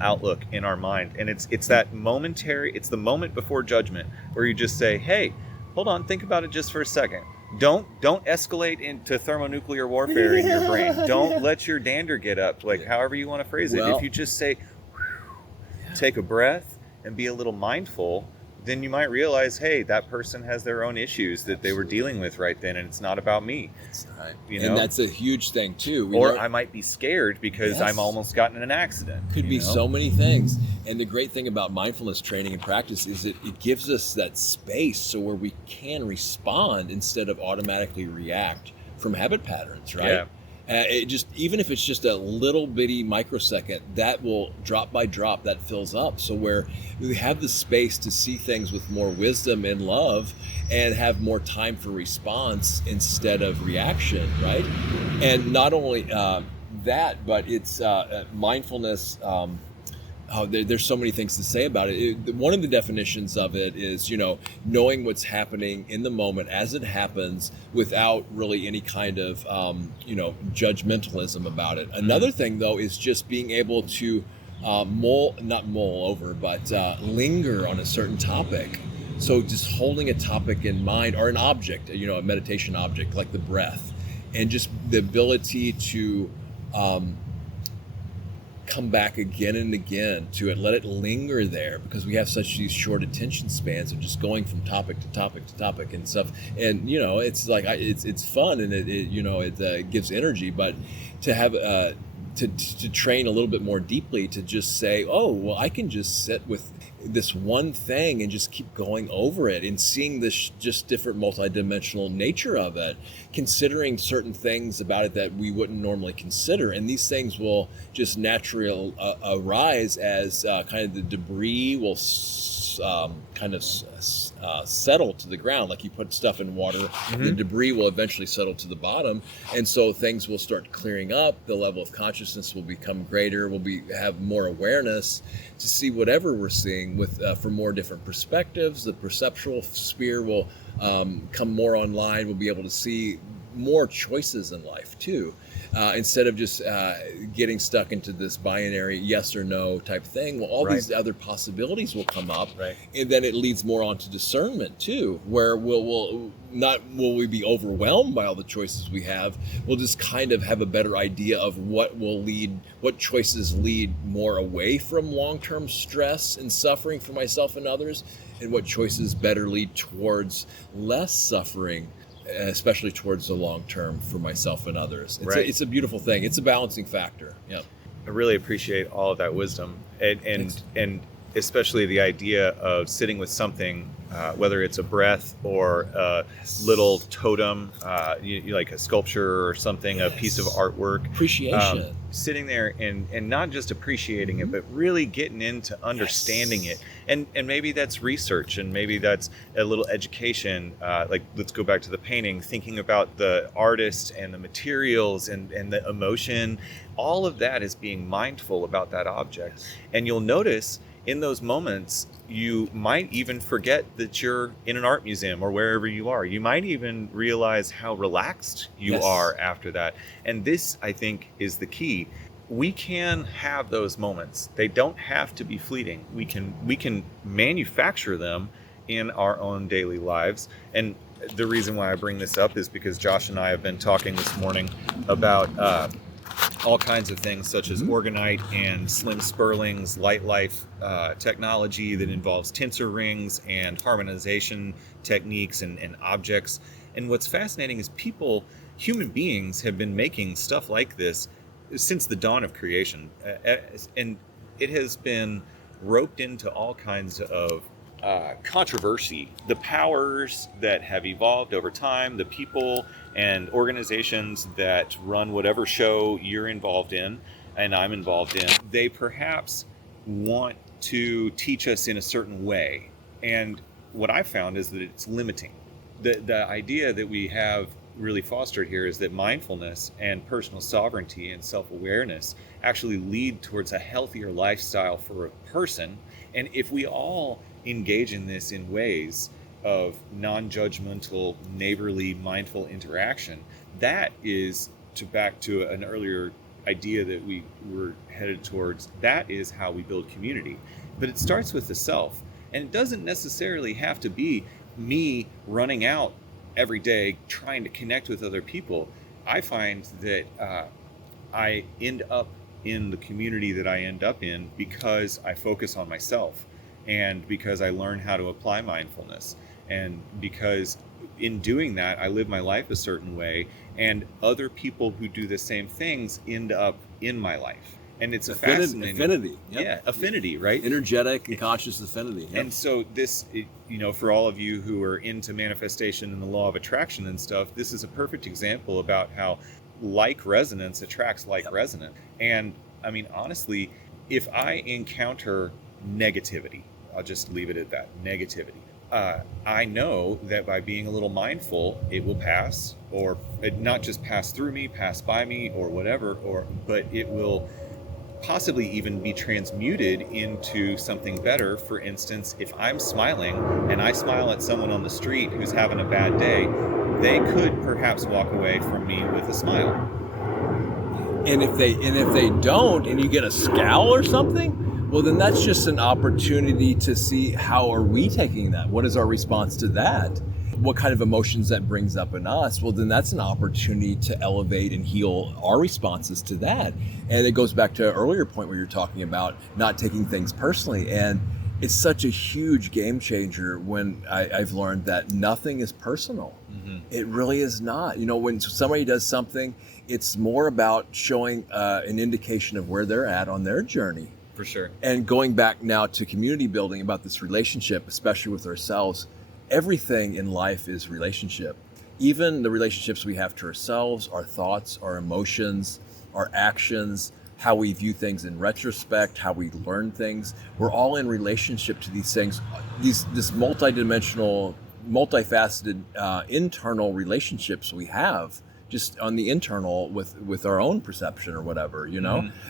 outlook in our mind, and it's that momentary, it's the moment before judgment where you just say, hey, hold on, think about it just for a second. Don't escalate into thermonuclear warfare in your brain. Don't let your dander get up, like however you want to phrase it. If you just say, take a breath and be a little mindful, then you might realize, hey, that person has their own issues that they were dealing with right then, and it's not about me. That's right. And that's a huge thing too. I might be scared because I'm almost gotten in an accident. Could be so many things. And the great thing about mindfulness training and practice is it gives us that space so where we can respond instead of automatically react from habit patterns, right? Yeah. Even if it's just a little bitty microsecond, that will drop by drop, that fills up. So where we have the space to see things with more wisdom and love and have more time for response instead of reaction, right? And not only that, but it's mindfulness. There's so many things to say about it. One of the definitions of it is, knowing what's happening in the moment as it happens without really any kind of, judgmentalism about it. Another thing, though, is just being able to linger on a certain topic. So just holding a topic in mind, or an object, a meditation object like the breath, and just the ability to come back again and again to it, let it linger there, because we have such these short attention spans of just going from topic to topic to topic and stuff. And it's like it's fun, and it gives energy, but to have to train a little bit more deeply, to just say, oh well, I can just sit with this one thing and just keep going over it and seeing this just different multidimensional nature of it, considering certain things about it that we wouldn't normally consider. And these things will just naturally arise as kind of the debris will settle to the ground. Like you put stuff in water, the debris will eventually settle to the bottom, and so things will start clearing up. The level of consciousness will become greater. Have more awareness to see whatever we're seeing with from more different perspectives. The perceptual sphere will come more online. We'll be able to see more choices in life too. Instead of just getting stuck into this binary yes or no type thing, well, all these other possibilities will come up, and then it leads more on to discernment too, where will we be overwhelmed by all the choices we have? We'll just kind of have a better idea of what choices lead more away from long-term stress and suffering for myself and others, and what choices better lead towards less suffering, especially towards the long term for myself and others. It's a beautiful thing. It's a balancing factor. Yeah. I really appreciate all of that wisdom, and especially the idea of sitting with something, whether it's a breath or a little totem, like a sculpture or something, a piece of artwork. Appreciation. Sitting there and not just appreciating it, but really getting into understanding it. And maybe that's research, and maybe that's a little education. Like, let's go back to the painting, thinking about the artist and the materials and the emotion. All of that is being mindful about that object. And you'll notice in those moments, you might even forget that you're in an art museum or wherever you are. You might even realize how relaxed you are after that. And this, I think, is the key. We can have those moments. They don't have to be fleeting. We can manufacture them in our own daily lives. And the reason why I bring this up is because Josh and I have been talking this morning about all kinds of things such as orgonite and Slim Sperling's light life technology that involves tensor rings and harmonization techniques and objects. And what's fascinating is human beings have been making stuff like this since the dawn of creation. And it has been roped into all kinds of controversy. The powers that have evolved over time, the people and organizations that run whatever show you're involved in and I'm involved in, they perhaps want to teach us in a certain way. And what I found is that it's limiting. The idea that we have really fostered here is that mindfulness and personal sovereignty and self-awareness actually lead towards a healthier lifestyle for a person. And if we all engage in this in ways of non-judgmental, neighborly, mindful interaction, that is, back to an earlier idea that we were headed towards, that is how we build community. But it starts with the self, and it doesn't necessarily have to be me running out every day trying to connect with other people. I find that I end up in the community that I end up in because I focus on myself, and because I learn how to apply mindfulness, and because in doing that I live my life a certain way, and other people who do the same things end up in my life. And it's a fascinating affinity. Affinity, right? Energetic and conscious affinity. And so this, for all of you who are into manifestation and the law of attraction and stuff, this is a perfect example about how like resonance attracts like resonance. And I mean, honestly, if I encounter negativity, I'll just leave it at that, negativity. I know that by being a little mindful, it will pass, or it not just pass through me, pass by me, or whatever, but it will possibly even be transmuted into something better. For instance, if I'm smiling and I smile at someone on the street who's having a bad day, they could perhaps walk away from me with a smile. And if they don't, and you get a scowl or something, well, then that's just an opportunity to see how are we taking that? What is our response to that? What kind of emotions that brings up in us? Well, then that's an opportunity to elevate and heal our responses to that. And it goes back to an earlier point where you're talking about not taking things personally. And it's such a huge game changer when I've learned that nothing is personal. Mm-hmm. It really is not. When somebody does something, it's more about showing an indication of where they're at on their journey. For sure. And going back now to community building, about this relationship, especially with ourselves, everything in life is relationship. Even the relationships we have to ourselves, our thoughts, our emotions, our actions, how we view things in retrospect, how we learn things. We're all in relationship to these things, this multidimensional, multifaceted internal relationships we have just on the internal with our own perception or whatever,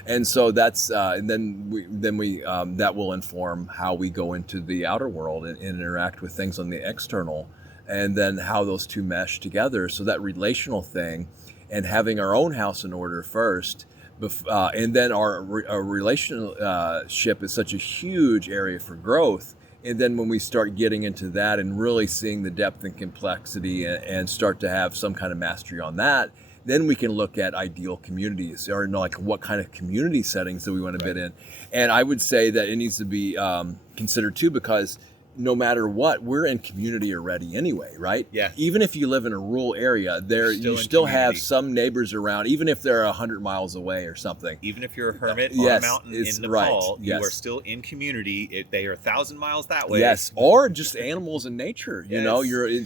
And so that's and then we that will inform how we go into the outer world and interact with things on the external, and then how those two mesh together. So that relational thing, and having our own house in order first, and then our relationship is such a huge area for growth. And then when we start getting into that and really seeing the depth and complexity and start to have some kind of mastery on that, then we can look at ideal communities, or like what kind of community settings that we want to bid in. And I would say that it needs to be considered too, because no matter what, we're in community already anyway, right? Yeah. Even if you live in a rural area, you still have some neighbors around, even if they're 100 miles away or something. Even if you're a hermit on a mountain in Nepal, you are still in community. They are 1,000 miles that way. Yes, or just animals in nature.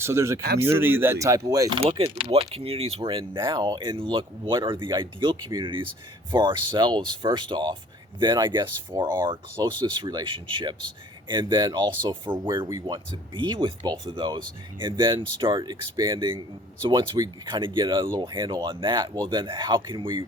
So there's a community that type of way. Look at what communities we're in now, and look what are the ideal communities for ourselves first off. Then I guess for our closest relationships. And then also for where we want to be with both of those, and then start expanding. So once we kind of get a little handle on that, well, then how can we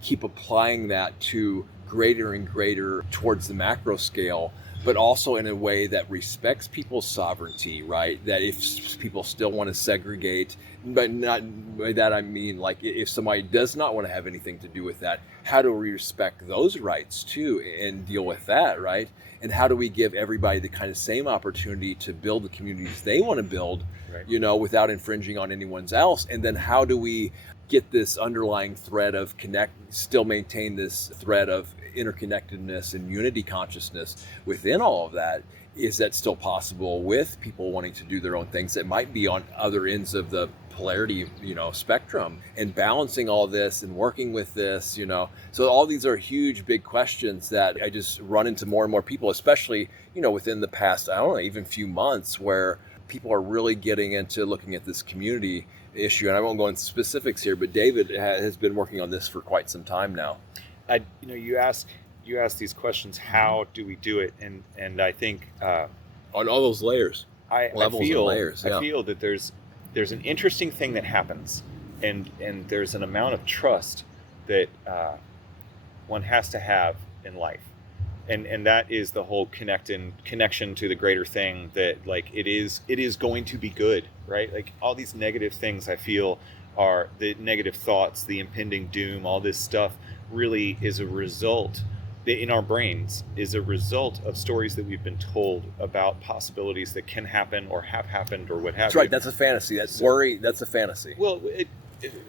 keep applying that to greater and greater towards the macro scale, but also in a way that respects people's sovereignty, right? That if people still want to segregate, but not by that I mean like if somebody does not want to have anything to do with that, how do we respect those rights too and deal with that, right? And how do we give everybody the kind of same opportunity to build the communities they want to build, right, without infringing on anyone's else? And then how do we get this underlying thread of still maintain this thread of interconnectedness and unity consciousness within all of that? Is that still possible with people wanting to do their own things that might be on other ends of the polarity, spectrum, and balancing all this and working with this, So all these are huge, big questions that I just run into more and more people, especially, within the past, I don't know, even few months, where people are really getting into looking at this community issue. And I won't go into specifics here, but David has been working on this for quite some time now. You ask these questions, how do we do it? And I think on all those layers, levels and layers. Yeah. I feel that there's an interesting thing that happens, and there's an amount of trust that one has to have in life, and that is the whole connection to the greater thing, that like it is going to be good, right? Like all these negative things I feel are the negative thoughts, the impending doom, all this stuff really is a result in our brains, is a result of stories that we've been told about possibilities that can happen or have happened or what have you. That's right. That's a fantasy. That's worry. That's a fantasy. Well,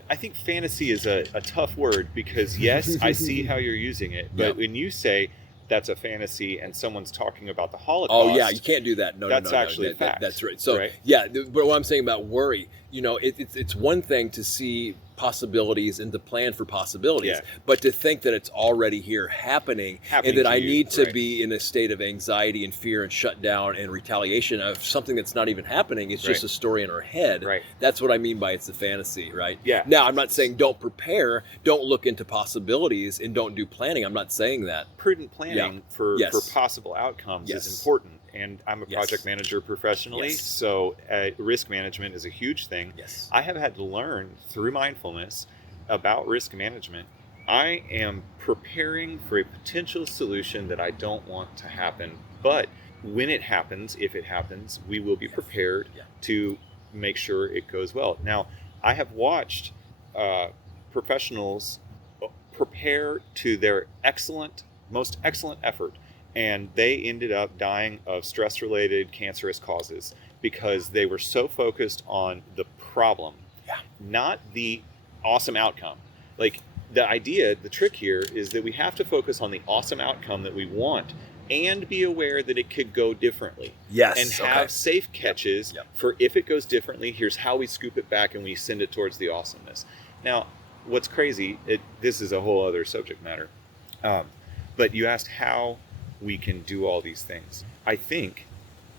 I think fantasy is a tough word, because yes, I see how you're using it, but when you say that's a fantasy and someone's talking about the Holocaust, oh yeah, you can't do that. No, that's actually a fact. That's right. So right? Yeah, but what I'm saying about worry, it's one thing to see possibilities and to plan for possibilities, but to think that it's already here happening and that I need to be in a state of anxiety and fear and shut down and retaliation of something that's not even happening. It's just a story in our head. Right. That's what I mean by it's a fantasy, right? Yeah. Now, I'm not saying don't prepare, don't look into possibilities, and don't do planning. I'm not saying that. Prudent planning for possible outcomes is important. And I'm a project manager professionally, so risk management is a huge thing. Yes. I have had to learn through mindfulness about risk management. I am preparing for a potential solution that I don't want to happen, but when it happens, if it happens, we will be prepared to make sure it goes well. Now, I have watched professionals prepare to their most excellent effort, and they ended up dying of stress-related cancerous causes because they were so focused on the problem, not the awesome outcome. Like the trick here is that we have to focus on the awesome outcome that we want and be aware that it could go differently. Yes. And have safe catches for if it goes differently, here's how we scoop it back and we send it towards the awesomeness. Now, what's crazy, this is a whole other subject matter, but you asked how we can do all these things. I think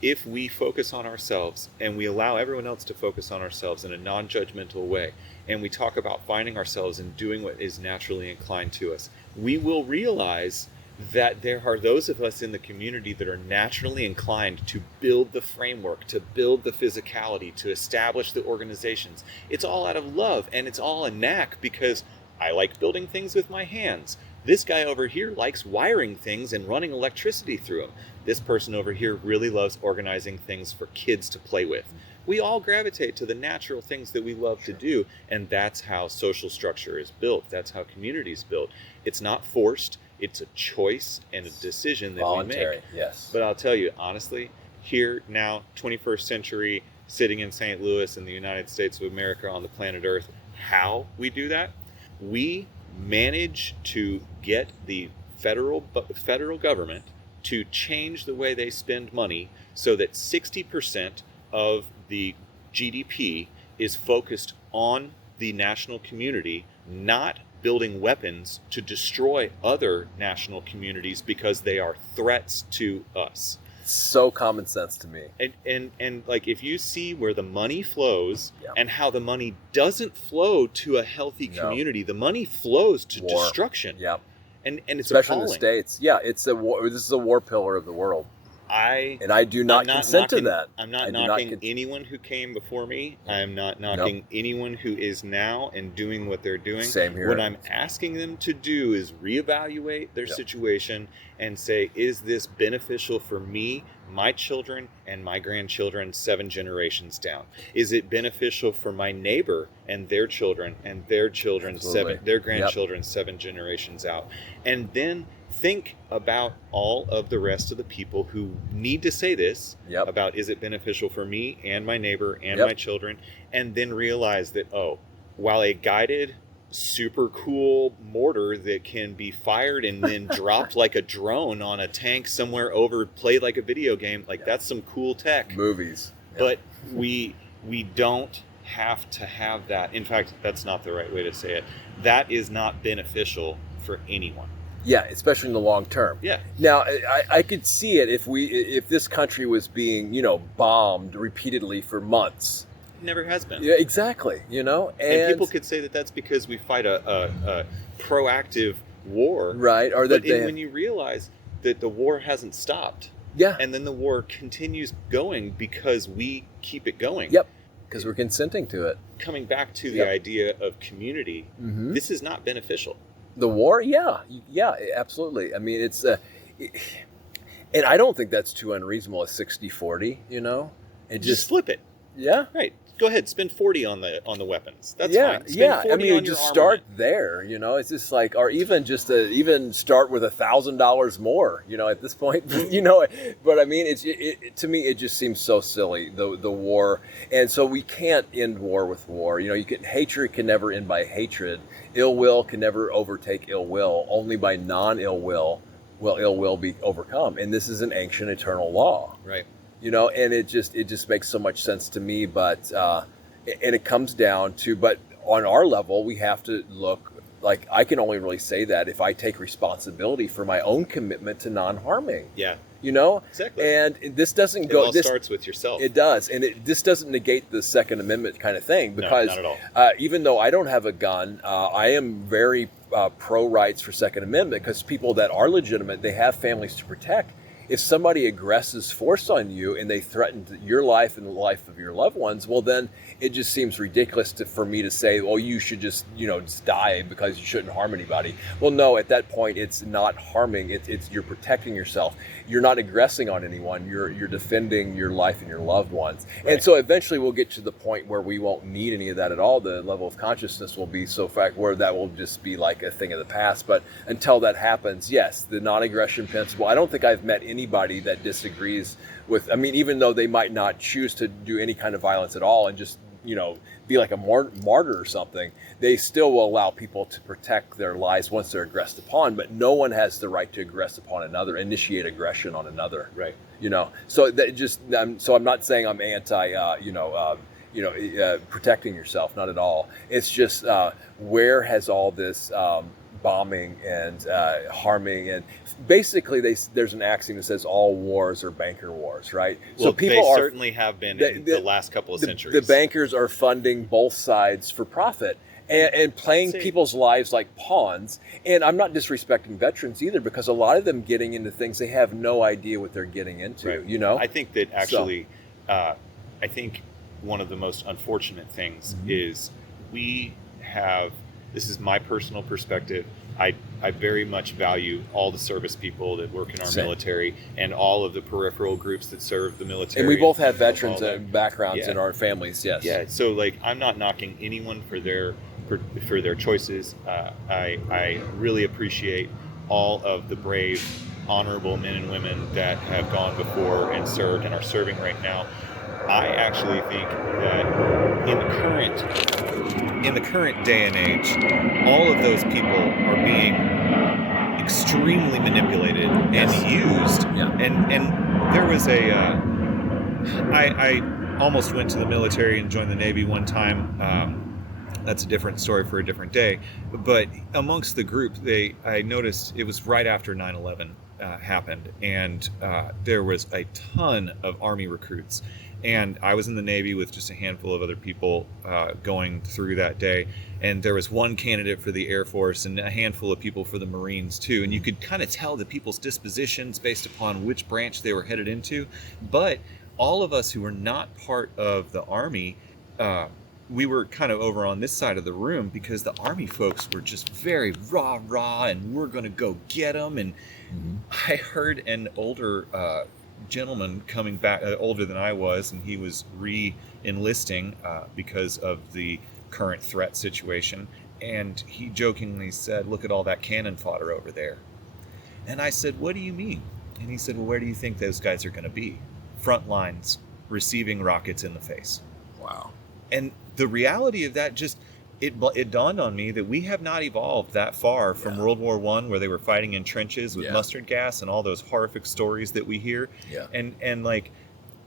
if we focus on ourselves and we allow everyone else to focus on ourselves in a non-judgmental way, and we talk about finding ourselves and doing what is naturally inclined to us, we will realize that there are those of us in the community that are naturally inclined to build the framework, to build the physicality, to establish the organizations. It's all out of love, and it's all a knack because I like building things with my hands. This guy over here likes wiring things and running electricity through them. This person over here really loves organizing things for kids to play with. We all gravitate to the natural things that we love to do, and that's how social structure is built. That's how community is built. It's not forced. It's a choice and a decision that Voluntary, we make. yes. But I'll tell you, honestly, here now, 21st century, sitting in St. Louis in the United States of America on the planet Earth, how we do that, we manage to get the federal government to change the way they spend money so that 60% of the GDP is focused on the national community, not building weapons to destroy other national communities because they are threats to us. So common sense to me. And like, if you see where the money flows and how the money doesn't flow to a healthy community, the money flows to war. Destruction. Yep. And it's especially appalling. in the States. Yeah, it's a war. This is a war pillar of the world. I do not consent to that. I'm not knocking anyone who came before me. I'm not knocking anyone who is now and doing what they're doing. Same here. What I'm asking them to do is reevaluate their situation and say, is this beneficial for me, my children, and my grandchildren 7 generations down? Is it beneficial for my neighbor and their children and their children, their grandchildren 7 generations out? And then think about all of the rest of the people who need to say this about, is it beneficial for me and my neighbor and my children? And then realize that, while a guided, super cool mortar that can be fired and then dropped like a drone on a tank somewhere over, played like a video game, like that's some cool tech. Movies. But we don't have to have that. In fact, that's not the right way to say it. That is not beneficial for anyone. Yeah, especially in the long term. Yeah. Now, I could see it if this country was being, bombed repeatedly for months. It never has been. Yeah, exactly. And people could say that that's because we fight a proactive war, right? Or that when you realize that the war hasn't stopped, and then the war continues going because we keep it going. Yep. Because we're consenting to it. Coming back to the idea of community, this is not beneficial. The war? Yeah, absolutely. I mean, it's, and I don't think that's too unreasonable, a 60-40, And just flip it. Yeah. Right. Go ahead, spend 40 on the weapons. That's fine. Spend 40 I mean, on just your start armament. there, It's just like, or even just even start with $1,000 more, at this point, But I mean, to me, it just seems so silly, the war, and so we can't end war with war. Hatred can never end by hatred. Ill will can never overtake ill will. Only by non-ill will ill will be overcome, and this is an ancient eternal law. Right. And it just makes so much sense to me, but and it comes down to, but on our level, we have to look, like, I can only really say that if I take responsibility for my own commitment to non-harming. Yeah. Exactly. And this doesn't go. It all starts with yourself. It does, and this doesn't negate the Second Amendment kind of thing, because no, not at all. Even though I don't have a gun, I am very pro rights for Second Amendment, because people that are legitimate, they have families to protect. If somebody aggresses force on you and they threaten your life and the life of your loved ones, well, then it just seems ridiculous for me to say, well, you should just die because you shouldn't harm anybody. Well, no, at that point, it's not harming. It's you're protecting yourself. You're not aggressing on anyone. You're defending your life and your loved ones. Right. And so eventually we'll get to the point where we won't need any of that at all. The level of consciousness will be so fact where that will just be like a thing of the past. But until that happens, yes, the non-aggression principle. I don't think I've met anybody that disagrees with, even though they might not choose to do any kind of violence at all and just, be like a martyr or something, they still will allow people to protect their lives once they're aggressed upon, but no one has the right to aggress upon another, initiate aggression on another. Right. So that just, so I'm not saying I'm anti, protecting yourself, not at all. It's just, where has all this, bombing and harming, and basically there's an axiom that says all wars are banker wars, right? Well, so people certainly have been in the last couple of centuries. The bankers are funding both sides for profit, and playing people's lives like pawns. And I'm not disrespecting veterans either, because a lot of them getting into things they have no idea what they're getting into. Right. You know, I think that actually, I think one of the most unfortunate things is we have. This is my personal perspective. I very much value all the service people that work in our military and all of the peripheral groups that serve the military. And we both have veterans backgrounds in our families, yes. Yeah, so like I'm not knocking anyone for their choices. I really appreciate all of the brave, honorable men and women that have gone before and served and are serving right now. I actually think that in the current day and age, all of those people are being extremely manipulated and used. Yeah. And there was I almost went to the military and joined the Navy one time. That's a different story for a different day. But amongst the group, I noticed it was right after 9/11 happened, and there was a ton of Army recruits. And I was in the Navy with just a handful of other people going through that day. And there was one candidate for the Air Force and a handful of people for the Marines too. And you could kind of tell the people's dispositions based upon which branch they were headed into. But all of us who were not part of the Army, we were kind of over on this side of the room because the Army folks were just very rah, and we're going to go get them. And I heard an older gentleman coming back, older than I was, and he was re-enlisting because of the current threat situation, and he jokingly said, "Look at all that cannon fodder over there." And I said, "What do you mean?" And he said, "Well, where do you think those guys are going to be? Front lines, receiving rockets in the face." Wow. And the reality of that just it dawned on me that we have not evolved that far from World War I, where they were fighting in trenches with mustard gas and all those horrific stories that we hear. Yeah. And like,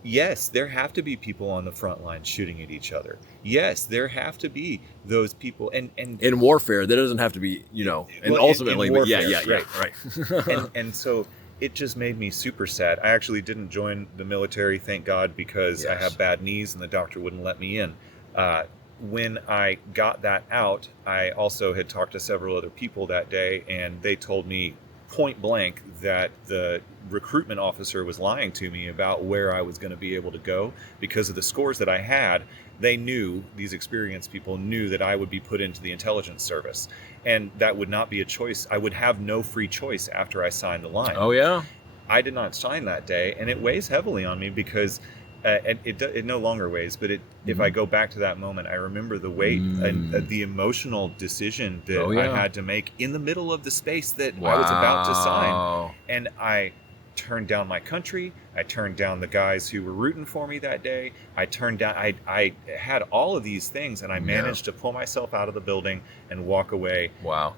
yes, there have to be people on the front line shooting at each other. Yes, there have to be those people. And in warfare, that doesn't have to be, and ultimately, in warfare, right. and so it just made me super sad. I actually didn't join the military, thank God, because I have bad knees and the doctor wouldn't let me in. When I got that out, I also had talked to several other people that day, and they told me point blank that the recruitment officer was lying to me about where I was going to be able to go because of the scores that I had. They knew, these experienced people knew that I would be put into the intelligence service, and that would not be a choice. I would have no free choice after I signed the line. Oh, yeah? I did not sign that day, and it weighs heavily on me because it no longer weighs, but if I go back to that moment, I remember the weight and the emotional decision that I had to make in the middle of the space that I was about to sign. And I turned down my country. I turned down the guys who were rooting for me that day. I had all of these things, and I managed to pull myself out of the building and walk away. Wow.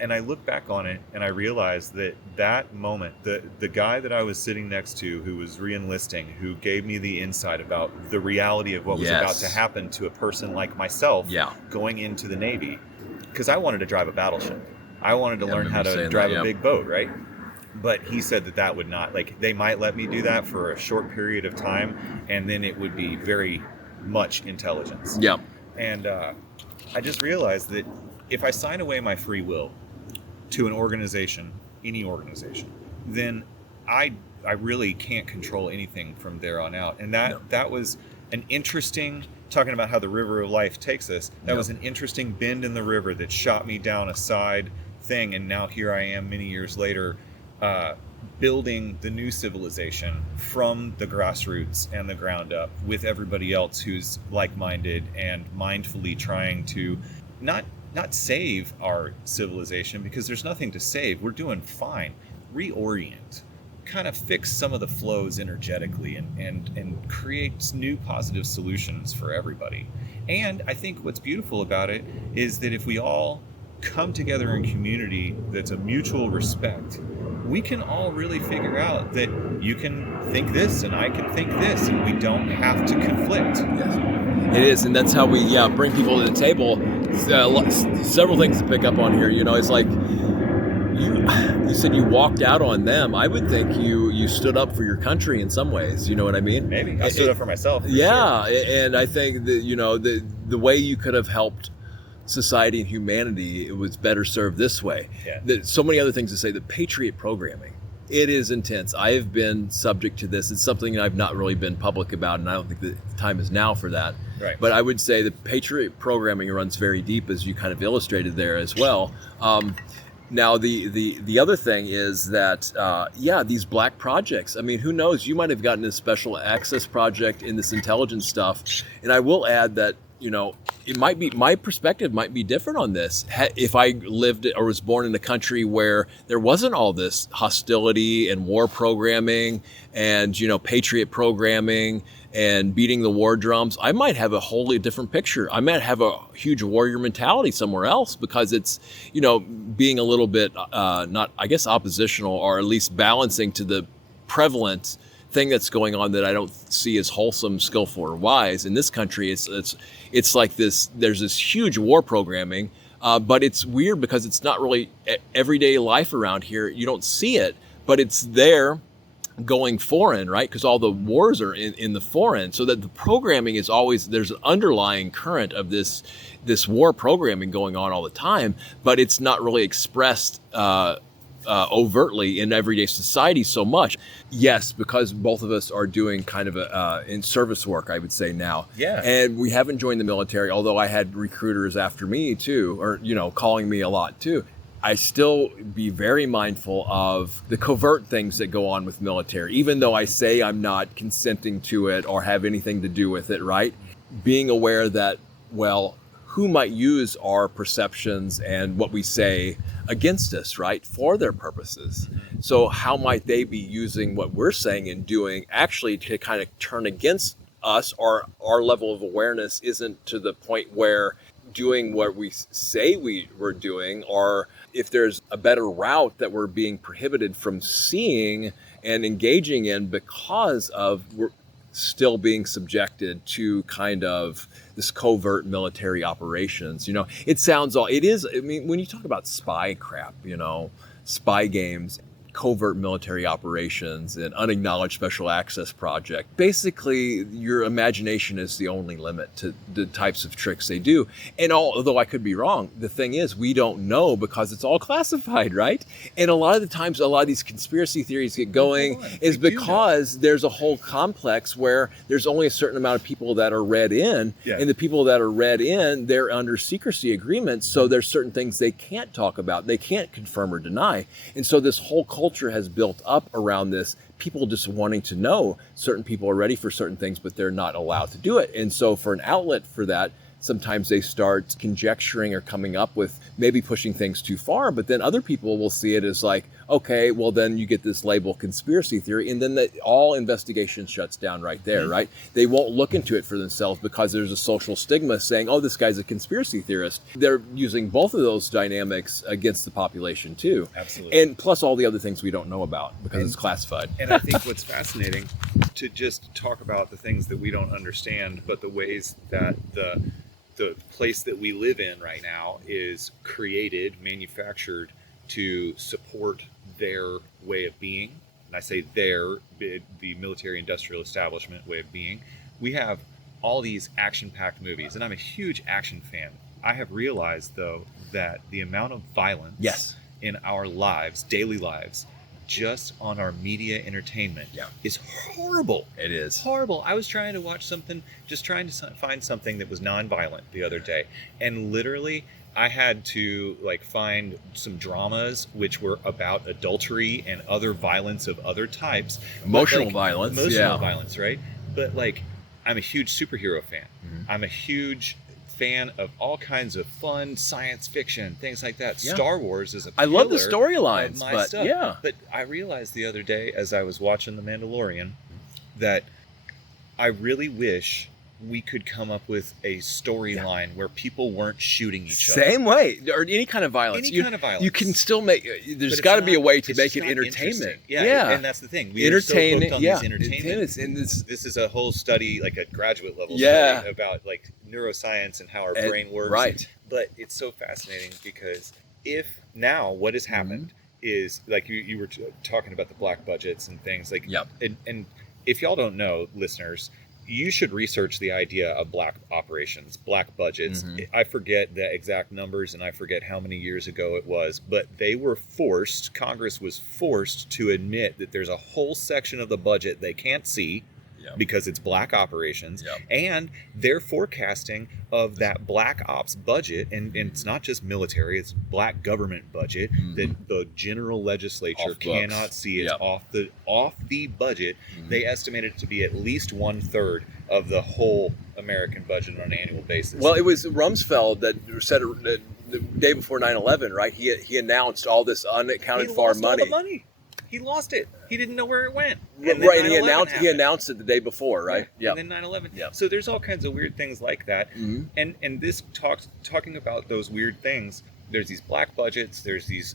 And I look back on it and I realized that moment, the guy that I was sitting next to who was re-enlisting, who gave me the insight about the reality of what was about to happen to a person like myself going into the Navy, because I wanted to drive a battleship. I wanted to learn how to drive a big boat, right? But he said that would not, they might let me do that for a short period of time, and then it would be very much intelligence. Yeah. And I just realized that if I sign away my free will to an organization, any organization, then I really can't control anything from there on out. And that was an interesting, talking about how the river of life takes us, that was an interesting bend in the river that shot me down a side thing. And now here I am many years later, building the new civilization from the grassroots and the ground up with everybody else who's like-minded and mindfully trying to not save our civilization, because there's nothing to save. We're doing fine. Reorient, kind of fix some of the flows energetically and create new positive solutions for everybody. And I think what's beautiful about it is that if we all come together in community that's a mutual respect, we can all really figure out that you can think this and I can think this, and we don't have to conflict. Yes, it is, and that's how we bring people to the table. Several things to pick up on here. It's like you said you walked out on them. I would think you stood up for your country in some ways. You know what I mean? Maybe I stood up for myself. And I think that the way you could have helped society and humanity, it was better served this way. So many other things to say. The Patriot programming, it is intense. I have been subject to this. It's something I've not really been public about, and I don't think the time is now for that. Right. But I would say the Patriot programming runs very deep, as you kind of illustrated there as well. Now, the other thing is that, these black projects, I mean, who knows? You might have gotten a special access project in this intelligence stuff. And I will add that, it might be, my perspective might be different on this. If I lived or was born in a country where there wasn't all this hostility and war programming and, Patriot programming and beating the war drums, I might have a wholly different picture. I might have a huge warrior mentality somewhere else, because it's, being a little bit, not, I guess, oppositional, or at least balancing to the prevalent thing that's going on that I don't see as wholesome, skillful, or wise. In this country, it's like this, there's this huge war programming, but it's weird because it's not really everyday life around here. You don't see it, but it's there going foreign, right? Because all the wars are in the foreign, so that the programming is always, there's an underlying current of this war programming going on all the time, but it's not really expressed overtly in everyday society so much. Yes, because both of us are doing kind of in service work, I would say now. Yeah. And we haven't joined the military, although I had recruiters after me too, or, calling me a lot too. I still be very mindful of the covert things that go on with military, even though I say I'm not consenting to it or have anything to do with it, right? Being aware that, well, who might use our perceptions and what we say against us, right, for their purposes. So how might they be using what we're saying and doing actually to kind of turn against us, or our level of awareness isn't to the point where doing what we say we were doing, or if there's a better route that we're being prohibited from seeing and engaging in because of we're still being subjected to kind of this covert military operations. It sounds it is, I mean, when you talk about spy crap, spy games, covert military operations, and unacknowledged special access project, basically your imagination is the only limit to the types of tricks they do. And although I could be wrong, the thing is, we don't know because it's all classified, right? And a lot of the times, a lot of these conspiracy theories get going is because there's a whole complex where there's only a certain amount of people that are read in, and the people that are read in, they're under secrecy agreements, so there's certain things they can't talk about, they can't confirm or deny. And so this whole culture has built up around this, people just wanting to know. Certain people are ready for certain things, but they're not allowed to do it. And so for an outlet for that, sometimes they start conjecturing or coming up with maybe pushing things too far, but then other people will see it as like, okay, well then you get this label conspiracy theory, and then all investigation shuts down right there, right? They won't look into it for themselves because there's a social stigma saying, oh, this guy's a conspiracy theorist. They're using both of those dynamics against the population too. Absolutely. And plus all the other things we don't know about because it's classified. And I think what's fascinating to just talk about the things that we don't understand, but the ways that the place that we live in right now is created, manufactured to support their way of being. And I say their, the military industrial establishment way of being. We have all these action-packed movies, and I'm a huge action fan. I have realized, though, that the amount of violence in our lives, daily lives, just on our media entertainment is horrible. It is. Horrible. I was trying to watch something, just trying to find something that was non-violent the other day. And literally, I had to find some dramas which were about adultery and other violence of other types. Emotional violence. Emotional violence, right? But I'm a huge superhero fan. Mm-hmm. I'm a huge fan of all kinds of fun science fiction, things like that. Star Wars is a pillar. I love the storylines, of my but stuff. But I realized the other day as I was watching The Mandalorian that I really wish we could come up with a storyline where people weren't shooting each other. Same way, or any kind of violence. Kind of violence. You can still make. There's got to be a way to make it entertainment. Yeah, and that's the thing. We entertaining. Are so hooked on these entertainment. And this is a whole study, a graduate level study about neuroscience and how our brain works. Right. But it's so fascinating because if now what has happened is you were talking about the black budgets and things and if y'all don't know, listeners, you should research the idea of black operations, black budgets. I forget the exact numbers and I forget how many years ago it was, but they were forced, Congress was forced to admit that there's a whole section of the budget they can't see because it's black operations. And their forecasting of that black ops budget, and it's not just military, it's black government budget that the general legislature cannot see. It's off the budget. They estimated it to be at least 1/3 of the whole American budget on an annual basis. Well, it was Rumsfeld that said the day before 9/11, right? He announced all this unaccounted for money. All the money. He lost it. He didn't know where it went. And right, and he announced it the day before, right? Yeah. And then 9/11. So there's all kinds of weird things like that. And this talking about those weird things, there's these black budgets, there's these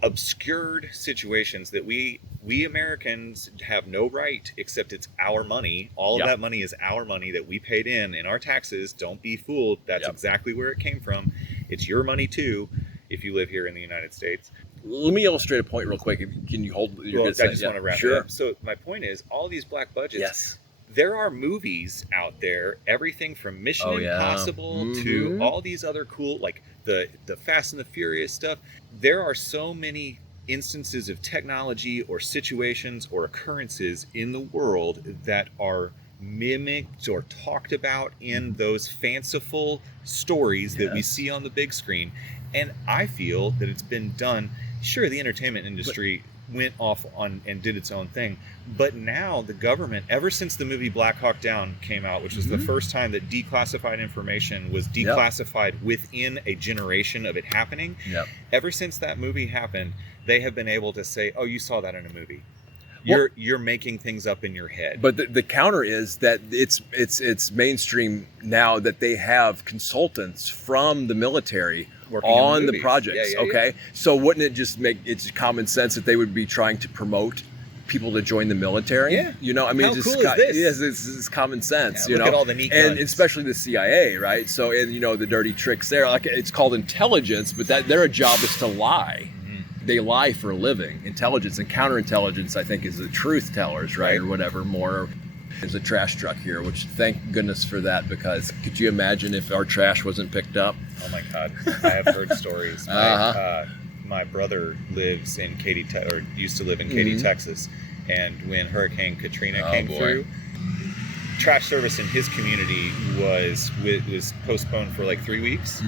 obscured situations that we Americans have no right, except it's our money. All of that money is our money that we paid in our taxes. Don't be fooled. That's exactly where it came from. It's your money too, if you live here in the United States. Let me illustrate a point real quick. Can you hold your I just want to wrap it up. So my point is, all these black budgets, there are movies out there, everything from Mission Impossible to all these other cool, like the Fast and the Furious stuff. There are so many instances of technology or situations or occurrences in the world that are mimicked or talked about in those fanciful stories that we see on the big screen. And I feel that it's been done. Sure, the entertainment industry went off on and did its own thing, but now the government, ever since the movie Black Hawk Down came out, which was the first time that declassified information was declassified within a generation of it happening, ever since that movie happened, they have been able to say, oh, you saw that in a movie. You're making things up in your head. But the counter is that it's mainstream now that they have consultants from the military on the projects. So wouldn't it just make it's common sense that they would be trying to promote people to join the military? You know, I mean, how cool is this? Yes, it's common sense. You look know, at all the neat and guns. especially the CIA, right? So, and you know, the dirty tricks there. Like it's called intelligence, but that their job is to lie. They lie for a living. Intelligence and counterintelligence, I think, is the truth tellers, right? Or whatever. More. There's a trash truck here, which thank goodness for that, because could you imagine if our trash wasn't picked up? Oh my God, I have heard stories. My brother lives in Katy, or used to live in Katy, Texas, and when Hurricane Katrina came through, trash service in his community was postponed for like 3 weeks,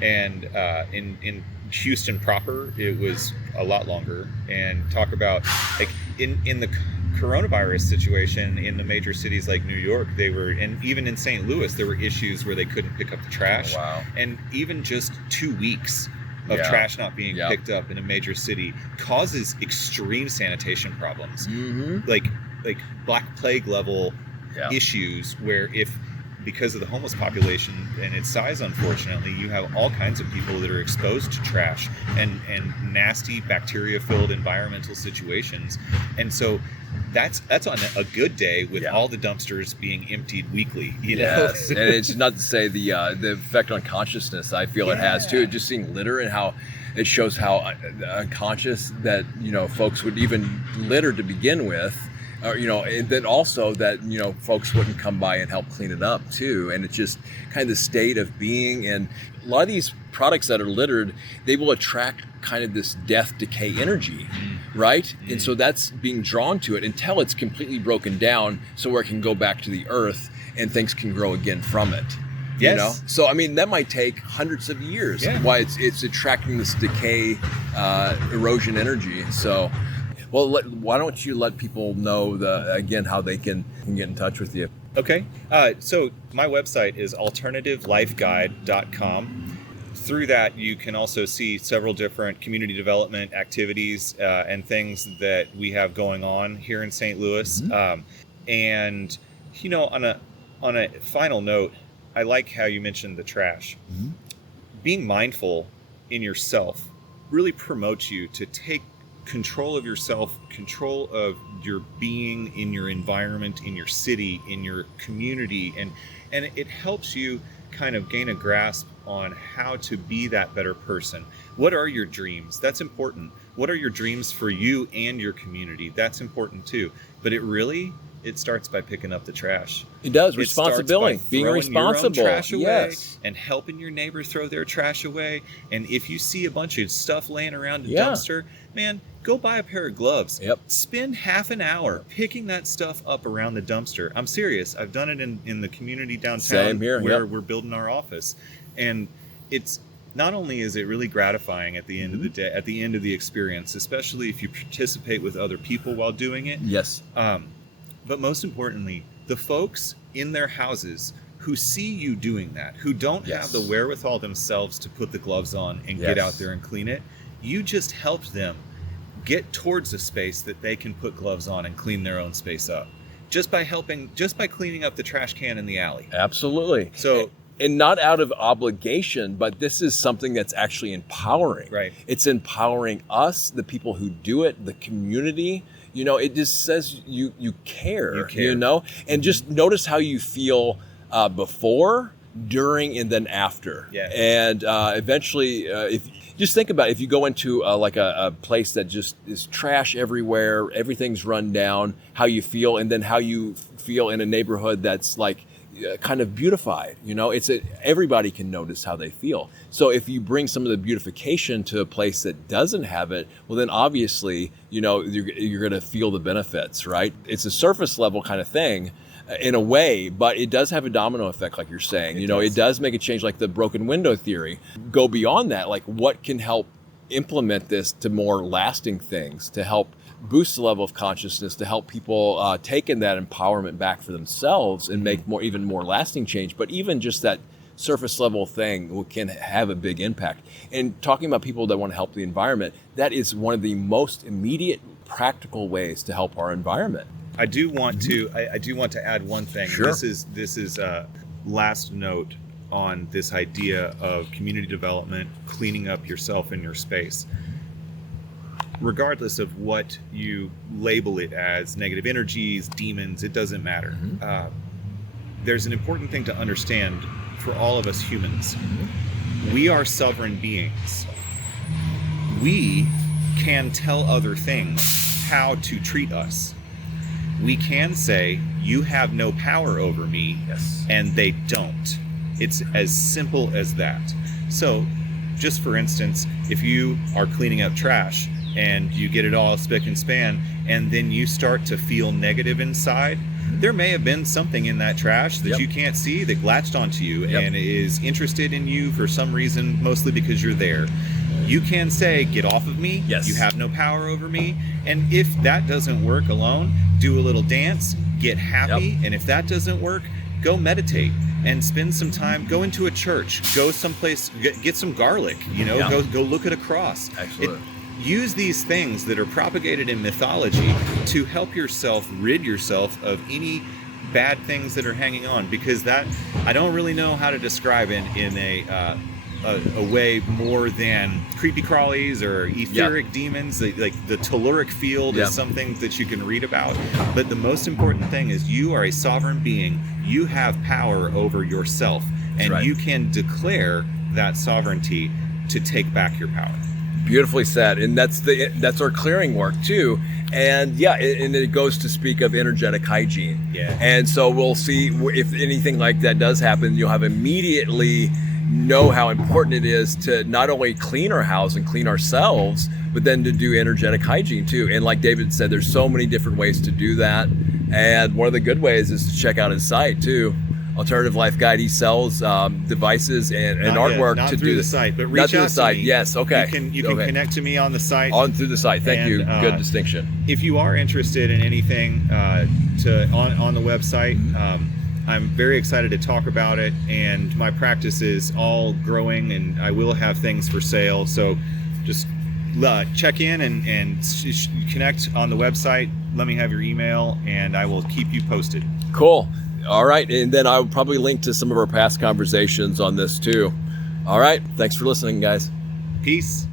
and in Houston proper, it was a lot longer. And talk about like in the coronavirus situation in the major cities like New York, they were, and even in St. Louis, there were issues where they couldn't pick up the trash. And even just 2 weeks of trash not being picked up in a major city causes extreme sanitation problems, like Black Plague level issues, where because of the homeless population and its size, unfortunately, you have all kinds of people that are exposed to trash and nasty bacteria-filled environmental situations. And so that's on a good day with all the dumpsters being emptied weekly. You know? And it's not to say the effect on consciousness I feel it has too. Just seeing litter and how it shows how unconscious that, you know, folks would even litter to begin with. You know, and then also that, you know, folks wouldn't come by and help clean it up too. And it's just kind of the state of being. And a lot of these products that are littered, they will attract kind of this death decay energy, right? And so that's being drawn to it until it's completely broken down, so where it can go back to the earth and things can grow again from it. You know, so I mean that might take hundreds of years. Why it's attracting this decay, erosion energy. So. Well, why don't you let people know again how they can get in touch with you? Okay. So my website is alternativelifeguide.com. Through that, you can also see several different community development activities and things that we have going on here in St. Louis. And you know, on a final note, I like how you mentioned the trash. Being mindful in yourself really promotes you to take control of yourself, control of your being in your environment, in your city, in your community, and it helps you kind of gain a grasp on how to be that better person. What are your dreams? That's important. What are your dreams for you and your community? That's important too. But it really It starts by picking up the trash. It does. It starts Responsibility. by Being throwing responsible. your own trash away Yes. and helping your neighbor throw their trash away. And if you see a bunch of stuff laying around a Yeah. dumpster, man, go buy a pair of gloves. Yep. Spend half an hour picking that stuff up around the dumpster. I'm serious. I've done it in the community downtown Same here, where yep. we're building our office. And it's not only is it really gratifying at the end of the day, at the end of the experience, especially if you participate with other people while doing it. Yes. But most importantly, the folks in their houses who see you doing that, who don't Yes. have the wherewithal themselves to put the gloves on and get Yes. out there and clean it, you just helped them get towards a space that they can put gloves on and clean their own space up. Just by cleaning up the trash can in the alley. Absolutely. So, and not out of obligation, but this is something that's actually empowering. right. It's empowering us, the people who do it, the community. You know, it just says you care, You care. you know? And just notice how you feel before, during, and then after. Yeah. And eventually, if just think about it, if you go into like a place that just is trash everywhere, everything's run down, how you feel, and then how you feel in a neighborhood that's like kind of beautified. You know, everybody can notice how they feel. So if you bring some of the beautification to a place that doesn't have it, well, then obviously, you know, you're going to feel the benefits, right? It's a surface level kind of thing in a way, but it does have a domino effect, like you're saying. It does make a change, like the broken window theory. Go beyond that, like what can help implement this to more lasting things, to help boost the level of consciousness, to help people take in that empowerment back for themselves and make even more lasting change. But even just that surface level thing can have a big impact. And talking about people that want to help the environment, that is one of the most immediate practical ways to help our environment. I do want to add one thing. Sure. This is last note on this idea of community development, cleaning up yourself and your space. Regardless of what you label it as, negative energies, demons, it doesn't matter. There's an important thing to understand for all of us humans. We are sovereign beings. We can tell other things how to treat us. We can say, you have no power over me, Yes. and they don't. It's as simple as that. So, just for instance, if you are cleaning up trash and you get it all spick and span, and then you start to feel negative inside, there may have been something in that trash that Yep. you can't see that latched onto you Yep. and is interested in you for some reason, mostly because you're there. You can say, get off of me. Yes. You have no power over me. And if that doesn't work alone, do a little dance, get happy. Yep. And if that doesn't work, go meditate and spend some time, go into a church, go someplace, get some garlic, Yeah. go look at a cross. Excellent. Use these things that are propagated in mythology to help yourself rid yourself of any bad things that are hanging on, because that, I don't really know how to describe it in a way more than creepy crawlies or etheric demons. Like the telluric field Yeah. is something that you can read about. But the most important thing is you are a sovereign being. You have power over yourself, and right. you can declare that sovereignty to take back your power. Beautifully said. And that's our clearing work too. And yeah, and it goes to speak of energetic hygiene. Yeah. And so we'll see if anything like that does happen, you'll have immediately know how important it is to not only clean our house and clean ourselves, but then to do energetic hygiene too. And like David said, there's so many different ways to do that. And one of the good ways is to check out his site too. Alternative Life Guide. He sells devices and artwork not to through do the site, but not reach through out the site. to me. Yes, okay. You can connect to me on the site. On through the site. Thank you. And, Good distinction. If you are interested in anything on the website, I'm very excited to talk about it. And my practice is all growing, and I will have things for sale. So just check in and connect on the website. Let me have your email, and I will keep you posted. Cool. All right. And then I'll probably link to some of our past conversations on this too. All right. Thanks for listening, guys. Peace.